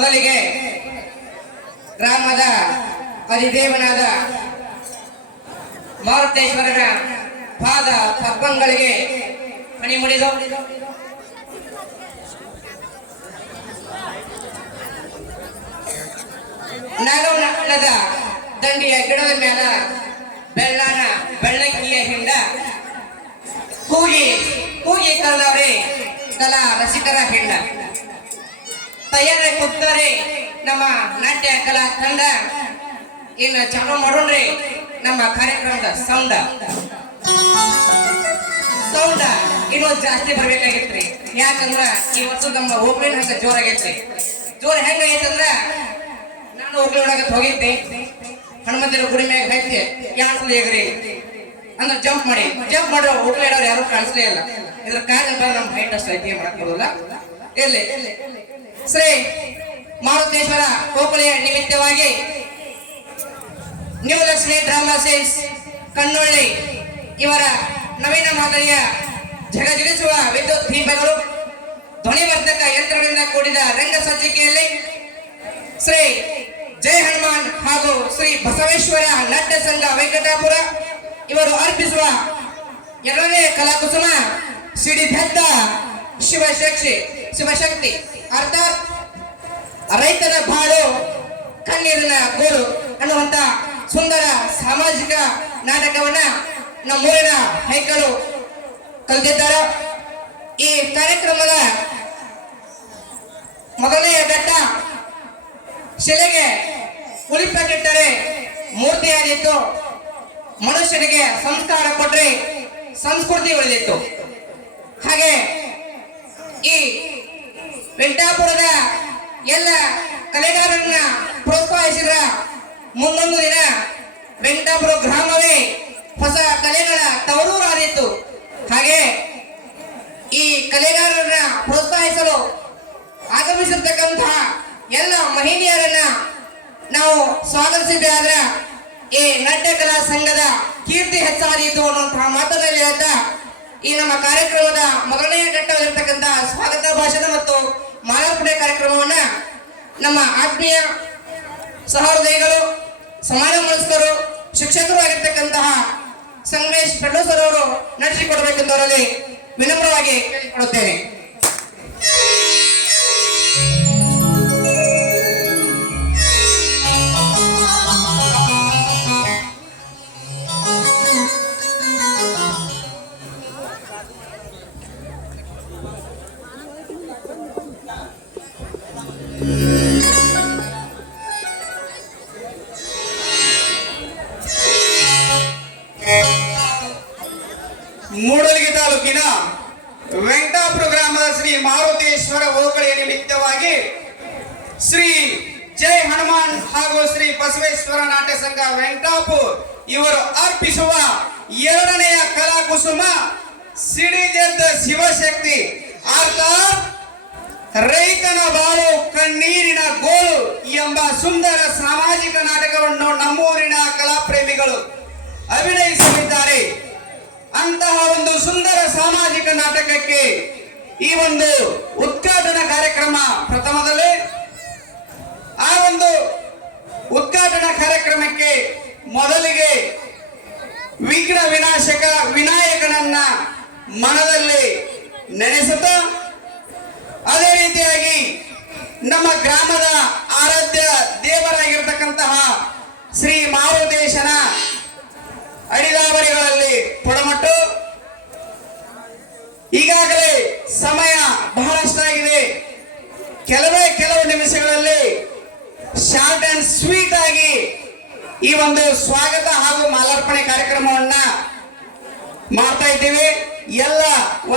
ಮೊದಲಿಗೆ ಗ್ರಾಮದ ಅಧಿದೇವನಾದ ಮಾರುತೇಶ್ವರನ ಪಾದ ಪದ್ಮಗಳಿಗೆ ಮಣಿ ಮುಡಿದು ನಾಗವನದ ದಂಡಿಯ ಗಿಡದ ಮೇಲೆ ಬೆಳ್ಳನ ಬೆಳ್ಳಕ್ಕಿಯ ಹಿಂಡ ಕೂಗಿ ಕೂಗಿ ಕರೆದವರೇ ಕಲಾ ರಸಿಕರ ಹಿಂಡ ತಯಾರ ಕೂತಾರೆ ನಮ್ಮ ನಾಟ್ಯ ಕಲಾ ತಂಡ ಇನ್ನು ಚಾಲು ಮಾಡೋಣ್ರಿ ನಮ್ಮ ಕಾರ್ಯಕ್ರಮದ ಸೌಂಡ ಇನ್ನೊಂದು ಜಾಸ್ತಿ ಬರ್ಬೇಕಾಗಿತ್ರಿ. ಯಾಕಂದ್ರ ಈ ವರ್ಷ ನಮ್ಮ ಓಪನಿಂಗ್ ಹಂಗ ಜೋರಾಗೈತ್ರಿ. ಜೋರ್ ಹೆಂಗೈತಂದ್ರ ನಾನು ಹೋಗ್ಲಿ ಒಳಗತ್ ಹೋಗಿದ್ದೆ, ಹನುಮಂತರ ಗುಡಿ ಮ್ಯಾಗ ಹೈತಿ ಯಾರು ಎಗ್ರಿ ಅಂದ್ರೆ ಜಂಪ್ ಮಾಡೋ ಹೋಗ್ಲಿ ಇಡೋರು ಯಾರು ಕಾಣಿಸ್ಲೇ ಇಲ್ಲ. ಇದ್ರ ಕಾರಣ ನಮ್ಮ ಹೈಟ್ ಅಷ್ಟು ಐತಿ ಮಾಡಕ್ ಬರೋಲ್ಲ. ಇಲ್ಲಿ ಶ್ರೀ ಮಾರುತೇಶ್ವರ ಗೋಕುಳಿಯ ನಿಮಿತ್ತವಾಗಿ ನ್ಯೂ ಲಕ್ಷ್ಮಿ ಡ್ರಾಮಾ ಸೀನ್ಸ್ ಕಣ್ಣೊಳ್ಳಿ ಇವರ ನವೀನ ಮಾದರಿಯ ಜಗಜಿಗಿಸುವ ವಿದ್ಯುತ್ ದೀಪಗಳು ಧ್ವನಿವರ್ಧಕ ಯಂತ್ರಗಳಿಂದ ಕೂಡಿದ ರಂಗ ಸಜ್ಜಿಕೆಯಲ್ಲಿ ಶ್ರೀ ಜೈ ಹನುಮಾನ್ ಹಾಗೂ ಶ್ರೀ ಬಸವೇಶ್ವರ ನಾಟ್ಯ ಸಂಘ ವೆಂಕಟಾಪುರ ಇವರು ಅರ್ಪಿಸುವ ಎರಡನೇ ಕಲಾಕುಸುಮ ಸಿಡಿದೆದ್ದ ಶಿವಶಕ್ತಿ ಅರ್ಥಾತ್ ರೈತರ ಬಾಳು ಕಣ್ಣೀರಿನ ಗೋಳು ಅನ್ನುವಂತ ಸುಂದರ ಸಾಮಾಜಿಕ ನಾಟಕವನ್ನ ನಮ್ಮೂರಿನ ಹೈಕಳು ಕಲಿತಿದ್ದಾರೆ. ಈ ಕಾರ್ಯಕ್ರಮದ ಮೊದಲನೆಯ ಘಟ್ಟ ಶಿಲೆಗೆ ಉಳಿಪಟ್ಟಿಟ್ಟರೆ ಮೂರ್ತಿಯಾಗಿತ್ತು. ಮನುಷ್ಯನಿಗೆ ಸಂಸ್ಕಾರ ಕೊಟ್ರೆ ಸಂಸ್ಕೃತಿ ಉಳಿದಿತ್ತು. ಹಾಗೆ ಈ ವೆಂಕಟಾಪುರದ ಎಲ್ಲ ಕಲೆಗಾರರನ್ನ ಪ್ರೋತ್ಸಾಹಿಸಿದ್ರ ಮುಂದೊಂದು ದಿನ ವೆಂಕಟಾಪುರ ಗ್ರಾಮವೇ ಹೊಸ ಕಲೆಗಳ ತವರೂರಾದಿತ್ತು. ಹಾಗೆ ಈ ಕಲೆಗಾರರನ್ನ ಪ್ರೋತ್ಸಾಹಿಸಲು ಆಗಮಿಸಿರ್ತಕ್ಕಂತಹ ಎಲ್ಲ ಮಹಿಳೆಯರನ್ನ ನಾವು ಸ್ವಾಗತಿಸಿದ್ದೆ. ಆದ್ರೆ ಈ ನಾಟ್ಯ ಕಲಾ ಸಂಘದ ಕೀರ್ತಿ ಹೆಚ್ಚಾದೀತು ಅನ್ನುವಂತಹ ಮಾತನ್ನು ಹೇಳ್ತಾ ಈ ನಮ್ಮ ಕಾರ್ಯಕ್ರಮದ ಮೊದಲನೆಯ ಘಟ್ಟವಾಗಿರ್ತಕ್ಕಂತಹ ಸ್ವಾಗತ ಭಾಷಣ ಮತ್ತು ಮಾಲಾರ್ಪಣೆ ಕಾರ್ಯಕ್ರಮವನ್ನ ನಮ್ಮ ಆತ್ಮೀಯ ಸಹೃದಯಿಗಳು, ಸಮಾನ ಮನಸ್ಕರು, ಶಿಕ್ಷಕರು ಆಗಿರ್ತಕ್ಕಂತಹ ಸಂಗಮೇಶ್ ಪ್ರೊಡ್ಯೂಸರ್ ಅವರು ನಡೆಸಿಕೊಡಬೇಕೆಂದು ಅವರಲ್ಲಿ ವಿನಮ್ರವಾಗಿ ಕೇಳಿಕೊಳ್ಳುತ್ತೇನೆ. ಮೂಡಲಗಿ ತಾಲೂಕಿನ ವೆಂಕಟಾಪುರ ಗ್ರಾಮದ ಶ್ರೀ ಮಾರುತೇಶ್ವರ ಓಕಳಿಯ ನಿಮಿತ್ತವಾಗಿ ಶ್ರೀ ಜೈ ಹನುಮಾನ್ ಹಾಗೂ ಶ್ರೀ ಬಸವೇಶ್ವರ ನಾಟ್ಯ ಸಂಘ ವೆಂಕಟಾಪುರ ಇವರು ಅರ್ಪಿಸುವ ಎರಡನೆಯ ಕಲಾಕುಸುಮ ಸಿಡಿದೆದ್ದ ಶಿವಶಕ್ತಿ ಅರ್ಥಾತ್ ರೈತನ ಬಾಳು ಕಣ್ಣೀರಿನ ಗೋಳು ಎಂಬ ಸುಂದರ ಸಾಮಾಜಿಕ ನಾಟಕವನ್ನು ನಮ್ಮೂರಿನ ಕಲಾಪ್ರೇಮಿಗಳು ಅಭಿನಯಿಸಲಿದ್ದಾರೆ. ಅಂತಹ ಒಂದು ಸುಂದರ ಸಾಮಾಜಿಕ ನಾಟಕಕ್ಕೆ ಈ ಒಂದು ಉದ್ಘಾಟನಾ ಕಾರ್ಯಕ್ರಮ ಪ್ರಥಮದಲ್ಲಿ ಆ ಒಂದು ಉದ್ಘಾಟನಾ ಕಾರ್ಯಕ್ರಮಕ್ಕೆ ಮೊದಲಿಗೆ ವಿಘ್ನ ವಿನಾಶಕ ವಿನಾಯಕನನ್ನ ಮನದಲ್ಲಿ ನೆನೆಸುತ್ತಾ ಅದೇ ರೀತಿಯಾಗಿ ನಮ್ಮ ಗ್ರಾಮದ ಆರಾಧ್ಯ ದೇವರಾಗಿರ್ತಕ್ಕಂತಹ ಶ್ರೀ ಮಾರುತೇಶನ ಅಡಿದಾವರಿಗಳಲ್ಲಿ ಪುಡಮಟ್ಟು. ಈಗಾಗಲೇ ಸಮಯ ಬಹಳಷ್ಟಾಗಿದೆ. ಕೆಲವು ನಿಮಿಷಗಳಲ್ಲಿ ಶಾರ್ಟ್ ಅಂಡ್ ಸ್ವೀಟ್ ಆಗಿ ಈ ಒಂದು ಸ್ವಾಗತ ಹಾಗೂ ಮಾಲಾರ್ಪಣೆ ಕಾರ್ಯಕ್ರಮವನ್ನ ಮಾಡ್ತಾ ಇದ್ದೀವಿ. ಎಲ್ಲ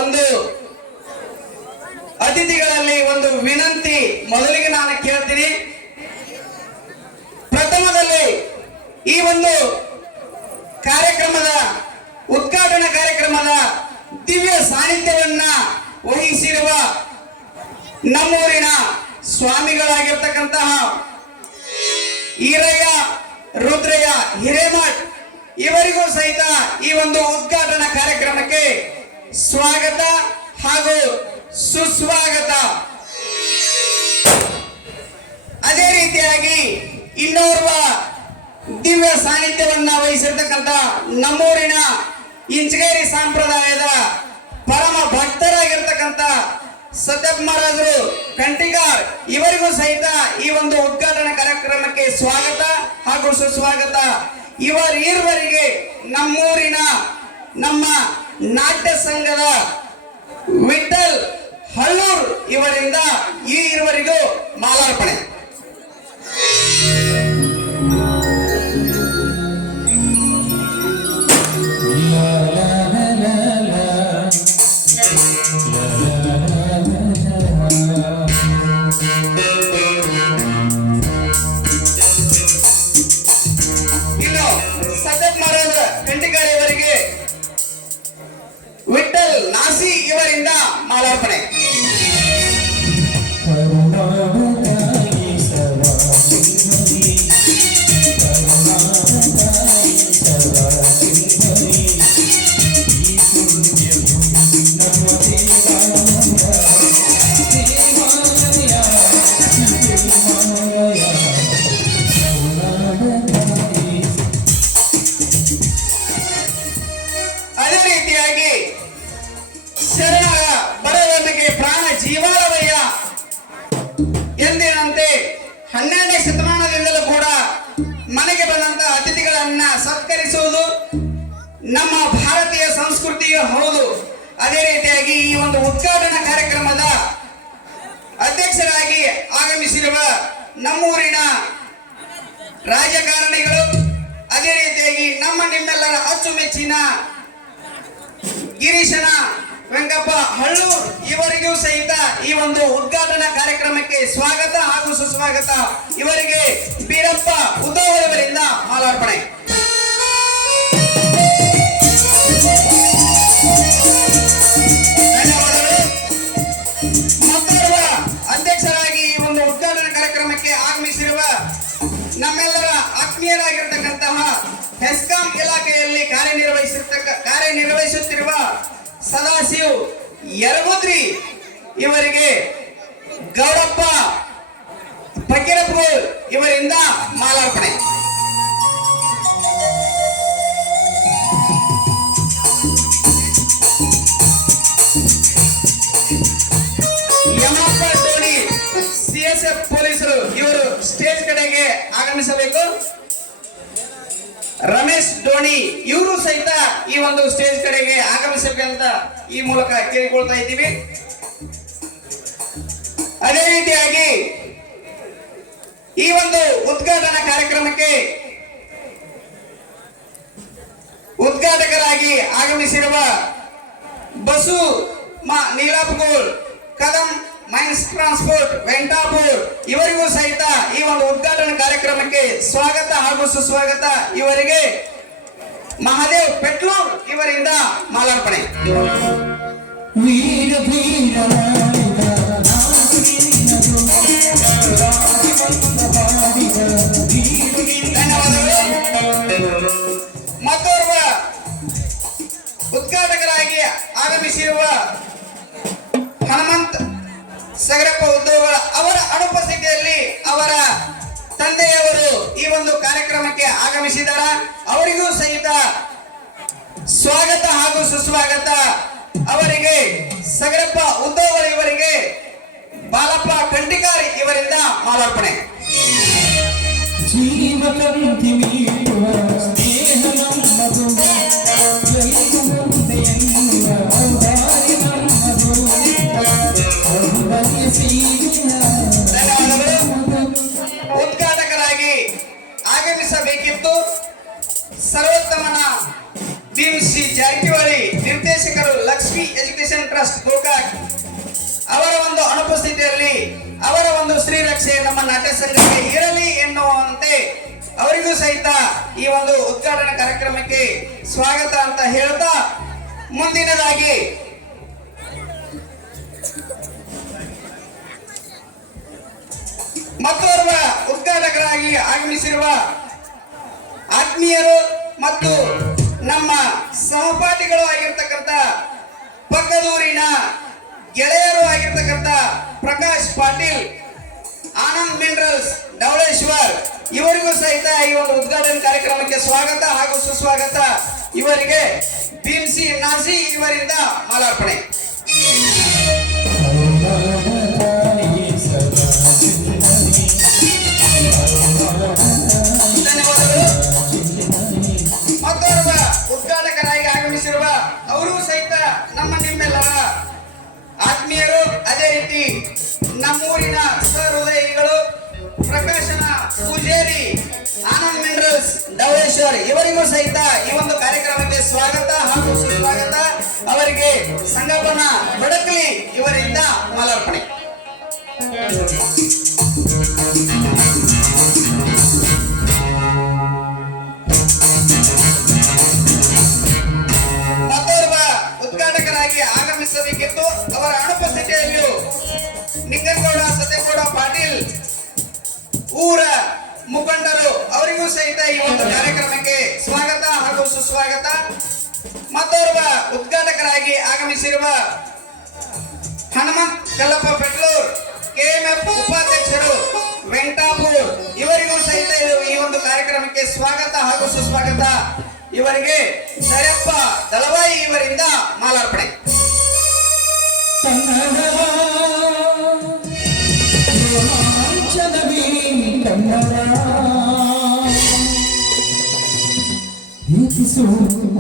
ಒಂದು ಅತಿಥಿಗಳಲ್ಲಿ ಒಂದು ವಿನಂತಿ ಮೊದಲಿಗೆ ನಾನು ಕೇಳ್ತೀನಿ. ಪ್ರಥಮದಲ್ಲಿ ಈ ಒಂದು ಕಾರ್ಯಕ್ರಮದ ಉದ್ಘಾಟನಾ ಕಾರ್ಯಕ್ರಮದ ದಿವ್ಯ ಸಾನ್ನಿಧ್ಯವನ್ನ ವಹಿಸಿರುವ ನಮ್ಮೂರಿನ ಸ್ವಾಮಿಗಳಾಗಿರ್ತಕ್ಕಂತಹ ಈರಯ್ಯ ರುದ್ರಯ್ಯ ಹಿರೇಮಠ್ ಇವರಿಗೂ ಸಹಿತ ಈ ಒಂದು ಉದ್ಘಾಟನಾ ಕಾರ್ಯಕ್ರಮಕ್ಕೆ ಸ್ವಾಗತ ಹಾಗೂ ಸುಸ್ವಾಗತ. ರೀತಿಯಾಗಿ ಇನ್ನೋರ್ವ ದಿವ್ಯ ಸಾನ್ನಿಧ್ಯವನ್ನ ವಹಿಸಿರ್ತಕ್ಕಂಥ ನಮ್ಮೂರಿನ ಇಂಚಗೇರಿ ಸಂಪ್ರದಾಯದ ಪರಮ ಭಕ್ತರಾಗಿರ್ತಕ್ಕಂಥ ಸದ್ಯಪ್ಪ ಮಹಾರಾಜರು ಕಂಟಿಗಾರ್ ಇವರಿಗೂ ಸಹಿತ ಈ ಒಂದು ಉದ್ಘಾಟನಾ ಕಾರ್ಯಕ್ರಮಕ್ಕೆ ಸ್ವಾಗತ ಹಾಗೂ ಸುಸ್ವಾಗತ. ಇವರೀರ್ವರಿಗೆ ನಮ್ಮೂರಿನ ನಮ್ಮ ನಾಟ್ಯ ಸಂಘದ ವಿಠಲ್ ಹಳ್ಳೂರ್ ಇವರಿಂದ ಈ ಇರುವರಿಗೂ ಮಾಲಾರ್ಪಣೆ. ಇನ್ನು ಸದ್ಯಪ್ಪ ಮಹಾರಾಜ ಕಂಟಿಗಾರ್ ಇವರಿಗೆ ವಿಠಲ್ ನಾಸಿ ಇವರಿಂದ ಮಾಲಾರ್ಪಣೆ. ಅದೇ ರೀತಿಯಾಗಿ ಶರಣರ ಬಡವನಿಗೆ ಪ್ರಾಣ ಜೀವಾಲವಯ್ಯ ಎಂದಿನಂತೆ 12ನೇ ಶತಮಾನದಿಂದಲೂ ಕೂಡ ಮನೆಗೆ ಬಂದಂತ ಅತಿಥಿಗಳನ್ನ ಸತ್ಕರಿಸುವುದು ನಮ್ಮ ಭಾರತೀಯ ಸಂಸ್ಕೃತಿಯೂ ಹೌದು. ಅದೇ ರೀತಿಯಾಗಿ ಈ ಒಂದು ಉದ್ಘಾಟನಾ ಕಾರ್ಯಕ್ರಮದ ಅಧ್ಯಕ್ಷರಾಗಿ ಆಗಮಿಸಿರುವ ನಮ್ಮೂರಿನ ರಾಜಕಾರಣಿಗಳು, ಅದೇ ರೀತಿಯಾಗಿ ನಿಮ್ಮೆಲ್ಲರ ಅಚ್ಚುಮೆಚ್ಚಿನ ಗಿರೀಶನ ವೆಂಕಪ್ಪ ಹಳ್ಳೂರ್ ಇವರಿಗೂ ಸಹಿತ ಈ ಒಂದು ಉದ್ಘಾಟನಾ ಕಾರ್ಯಕ್ರಮಕ್ಕೆ ಸ್ವಾಗತ ಹಾಗೂ ಸುಸ್ವಾಗತ. ಇವರಿಗೆ ಬೀರಪ್ಪ ಉದ್ದವರವರಿಂದ ಮಾಲಾರ್ಪಣೆ. ಧನ್ಯವಾದಗಳು. ಮತ್ತೋರ್ವ ಅಧ್ಯಕ್ಷರಾಗಿ ಈ ಒಂದು ಉದ್ಘಾಟನಾ ಕಾರ್ಯಕ್ರಮಕ್ಕೆ ಆಗಮಿಸಿರುವ ನಮ್ಮೆಲ್ಲರ ಆತ್ಮೀಯರಾಗಿರ್ತಕ್ಕಂತಹ ಹೆಸ್ಕಾಂ ಇಲಾಖೆಯಲ್ಲಿ ಕಾರ್ಯನಿರ್ವಹಿಸುತ್ತಿರುವ ಸದಾಶಿವ್ ಯರಗುದ್ರಿ ಇವರಿಗೆ ಗೌಡಪ್ಪ ಫಕೀರಪುರ್ ಇವರಿಂದ ಮಾಲಾರ್ಪಣೆ. ಯಮಪ್ಪ ಟೋಣಿ CSF ಪೊಲೀಸರು ಇವರು ಸ್ಟೇಜ್ ಕಡೆಗೆ ಆಗಮಿಸಬೇಕು. ರಮೇಶ್ ಡೋಣಿ ಇವರು ಸಹಿತ ಈ ಒಂದು ಸ್ಟೇಜ್ ಕಡೆಗೆ ಆಗಮಿಸಬೇಕಂತ ಈ ಮೂಲಕ ಕೇಳಿಕೊಳ್ತಾ ಇದ್ದೀವಿ. ಅದೇ ರೀತಿಯಾಗಿ ಈ ಒಂದು ಉದ್ಘಾಟನಾ ಕಾರ್ಯಕ್ರಮಕ್ಕೆ ಉದ್ಘಾಟಕರಾಗಿ ಆಗಮಿಸಿರುವ ಬಸು ನೀಲಾಪುರ್ ಕದಂ ಮೈನ್ಸ್ ಟ್ರಾನ್ಸ್ಪೋರ್ಟ್ ವೆಂಟಾಪುರ್ ಇವರಿಗೂ ಸಹಿತ ಈ ಒಂದು ಉದ್ಘಾಟನಾ ಕಾರ್ಯಕ್ರಮಕ್ಕೆ ಸ್ವಾಗತ ಹಾಗೂ ಸುಸ್ವಾಗತ. ಇವರಿಗೆ ಮಹಾದೇವ್ ಪೆಟ್ಲೂರ್ ಇವರಿಂದ ಮಾಲಾರ್ಪಣೆ. ಮತ್ತೋರ್ವ ಉದ್ಘಾಟಕರಾಗಿ ಆಗಮಿಸಿರುವ ಹನುಮಂತ್ ಸಗರಪ್ಪ ಉದ್ಯೋಗ ಅವರ ಅನುಪಸ್ಥಿತಿಯಲ್ಲಿ ಅವರ ತಂದೆಯವರು ಈ ಒಂದು ಕಾರ್ಯಕ್ರಮಕ್ಕೆ ಆಗಮಿಸಿದ್ದಾರೆ. ಅವರಿಗೂ ಸಹಿತ ಸ್ವಾಗತ ಹಾಗೂ ಸುಸ್ವಾಗತ. ಅವರಿಗೆ ಸಗರಪ್ಪ ಉದ್ಯೋಗ ಇವರಿಗೆ ಬಾಲಪ್ಪ ಕಂಟಿಗಾರ್ ಇವರಿಂದ ಮಾಲಾರ್ಪಣೆ. ಉದ್ಘಾಟಕರಾಗಿ ಆಗಮಿಸಬೇಕಿತ್ತು ಸರ್ವೋತ್ತಮನ BVC ಜಾರಕಿಹೊಳಿ, ನಿರ್ದೇಶಕರು ಲಕ್ಷ್ಮಿ ಎಜುಕೇಶನ್ ಟ್ರಸ್ಟ್ ಗೋಕಾಕ್ ಅವರ ಒಂದು ಅನುಪಸ್ಥಿತಿಯಲ್ಲಿ ಅವರ ಒಂದು ಶ್ರೀರಕ್ಷೆ ನಮ್ಮ ನಾಟ್ಯ ಸಂಘಕ್ಕೆ ಇರಲಿ ಎನ್ನುವಂತೆ ಅವರಿಗೂ ಸಹಿತ ಈ ಒಂದು ಉದ್ಘಾಟನಾ ಕಾರ್ಯಕ್ರಮಕ್ಕೆ ಸ್ವಾಗತ ಅಂತ ಹೇಳ್ತಾ, ಮುಂದಿನದಾಗಿ ಮತ್ತೋರ್ವ ಉದ್ಘಾಟಕರಾಗಿ ಆಗಮಿಸಿರುವ ಆತ್ಮೀಯರು ಮತ್ತು ನಮ್ಮ ಸಹಪಾಠಿಗಳು ಆಗಿರ್ತಕ್ಕಂಥ ಪಕ್ಕದೂರಿನ ಗೆಳೆಯರು ಆಗಿರ್ತಕ್ಕಂಥ ಪ್ರಕಾಶ್ ಪಾಟೀಲ್, ಆನಂದ್ ಮಿನರಲ್ಸ್ ಧವಳೇಶ್ವರ್ ಇವರಿಗೂ ಸಹಿತ ಈ ಒಂದು ಉದ್ಘಾಟನಾ ಕಾರ್ಯಕ್ರಮಕ್ಕೆ ಸ್ವಾಗತ ಹಾಗೂ ಸುಸ್ವಾಗತ. ಇವರಿಗೆ ಭೀಮ್ಸಿ ನಾಸಿ ಇವರಿಂದ ಮಾಲಾರ್ಪಣೆ. ಧನ್ಯವಾದಗಳು. ಮತ್ತೋರ್ವ ಉದ್ಘಾಟಕರಾಗಿ ಆಗಮಿಸಿರುವ ಅವರು ಸಹಿತ ನಿಮ್ಮೆಲ್ಲರ ಆತ್ಮೀಯರು, ಅದೇ ರೀತಿ ನಮ್ಮೂರಿನ ಸಹೃದಯಿಗಳು, ಪ್ರಕಾಶನ ಪೂಜೇರಿ, ಆನಂದ್ ಮಿನರಲ್ಸ್, ಧವಳೇಶ್ವರ್ ಇವರಿಗೂ ಸಹಿತ ಈ ಒಂದು ಕಾರ್ಯಕ್ರಮಕ್ಕೆ ಸ್ವಾಗತ ಹಾಗೂ ಸುಸ್ವಾಗತ. ಅವರಿಗೆ ಸಂಗಪ್ಪನ ಬಡಕಲಿ ಇವರಿಂದ ಮಾಲಾರ್ಪಣೆ. ಮತ್ತೋರ್ವ ಉದ್ಘಾಟಕರಾಗಿ ಆಗಮಿಸಬೇಕಿತ್ತು. ಅವರ ಅನುಪಸ್ಥಿತಿಯಲ್ಲಿಯೂ ನಿಂಗನಗೌಡ ಸತ್ಯಗೌಡ ಪಾಟೀಲ್ ಊರ ಮುಖಂಡರು ಅವರಿಗೂ ಸಹಿತ ಈ ಒಂದು ಕಾರ್ಯಕ್ರಮಕ್ಕೆ ಸ್ವಾಗತ ಹಾಗೂ ಸುಸ್ವಾಗತ. ಮತ್ತೋರ್ವ ಉದ್ಘಾಟಕರಾಗಿ ಆಗಮಿಸಿರುವ ಹನುಮಂತ್ ಕಲ್ಲಪ್ಪ ಪೆಟ್ಲೂರ್, ಕೆಎಂಎಫ್ ಉಪಾಧ್ಯಕ್ಷರು ವೆಂಕಟಾಪುರ್ ಇವರಿಗೂ ಸಹಿತ ಈ ಒಂದು ಕಾರ್ಯಕ್ರಮಕ್ಕೆ ಸ್ವಾಗತ ಹಾಗೂ ಸುಸ್ವಾಗತ. ಇವರಿಗೆ ಸರಪ್ಪ ದಳವಾಯಿ ಇವರಿಂದ ಮಾಲಾರ್ಪಣೆ.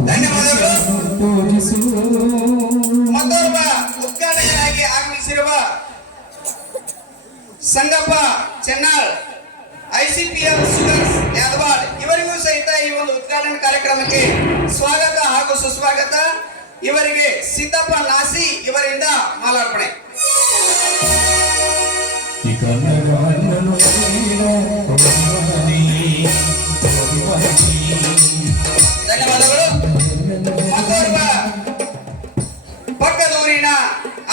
ಧನ್ಯವಾದಗಳು. ಮತ್ತೋರ್ವ ಉದ್ಘಾಟಕರಾಗಿ ಆಗಮಿಸಿರುವ ಸಂಗಪ್ಪ ಚೆನ್ನಾಳ್, ICPL ಶುಗರ್ಸ್ ಯಾದವಾಡ್ ಇವರಿಗೂ ಸಹಿತ ಈ ಒಂದು ಉದ್ಘಾಟನಾ ಕಾರ್ಯಕ್ರಮಕ್ಕೆ ಸ್ವಾಗತ ಹಾಗೂ ಸುಸ್ವಾಗತ. ಇವರಿಗೆ ಸಿದ್ದಪ್ಪ ನಾಸಿ ಇವರಿಂದ ಮಾಲಾರ್ಪಣೆ. ಧನ್ಯವಾದಗಳು. ಮತ್ತೋರ್ವ ಪಕ್ಕದೂರಿನ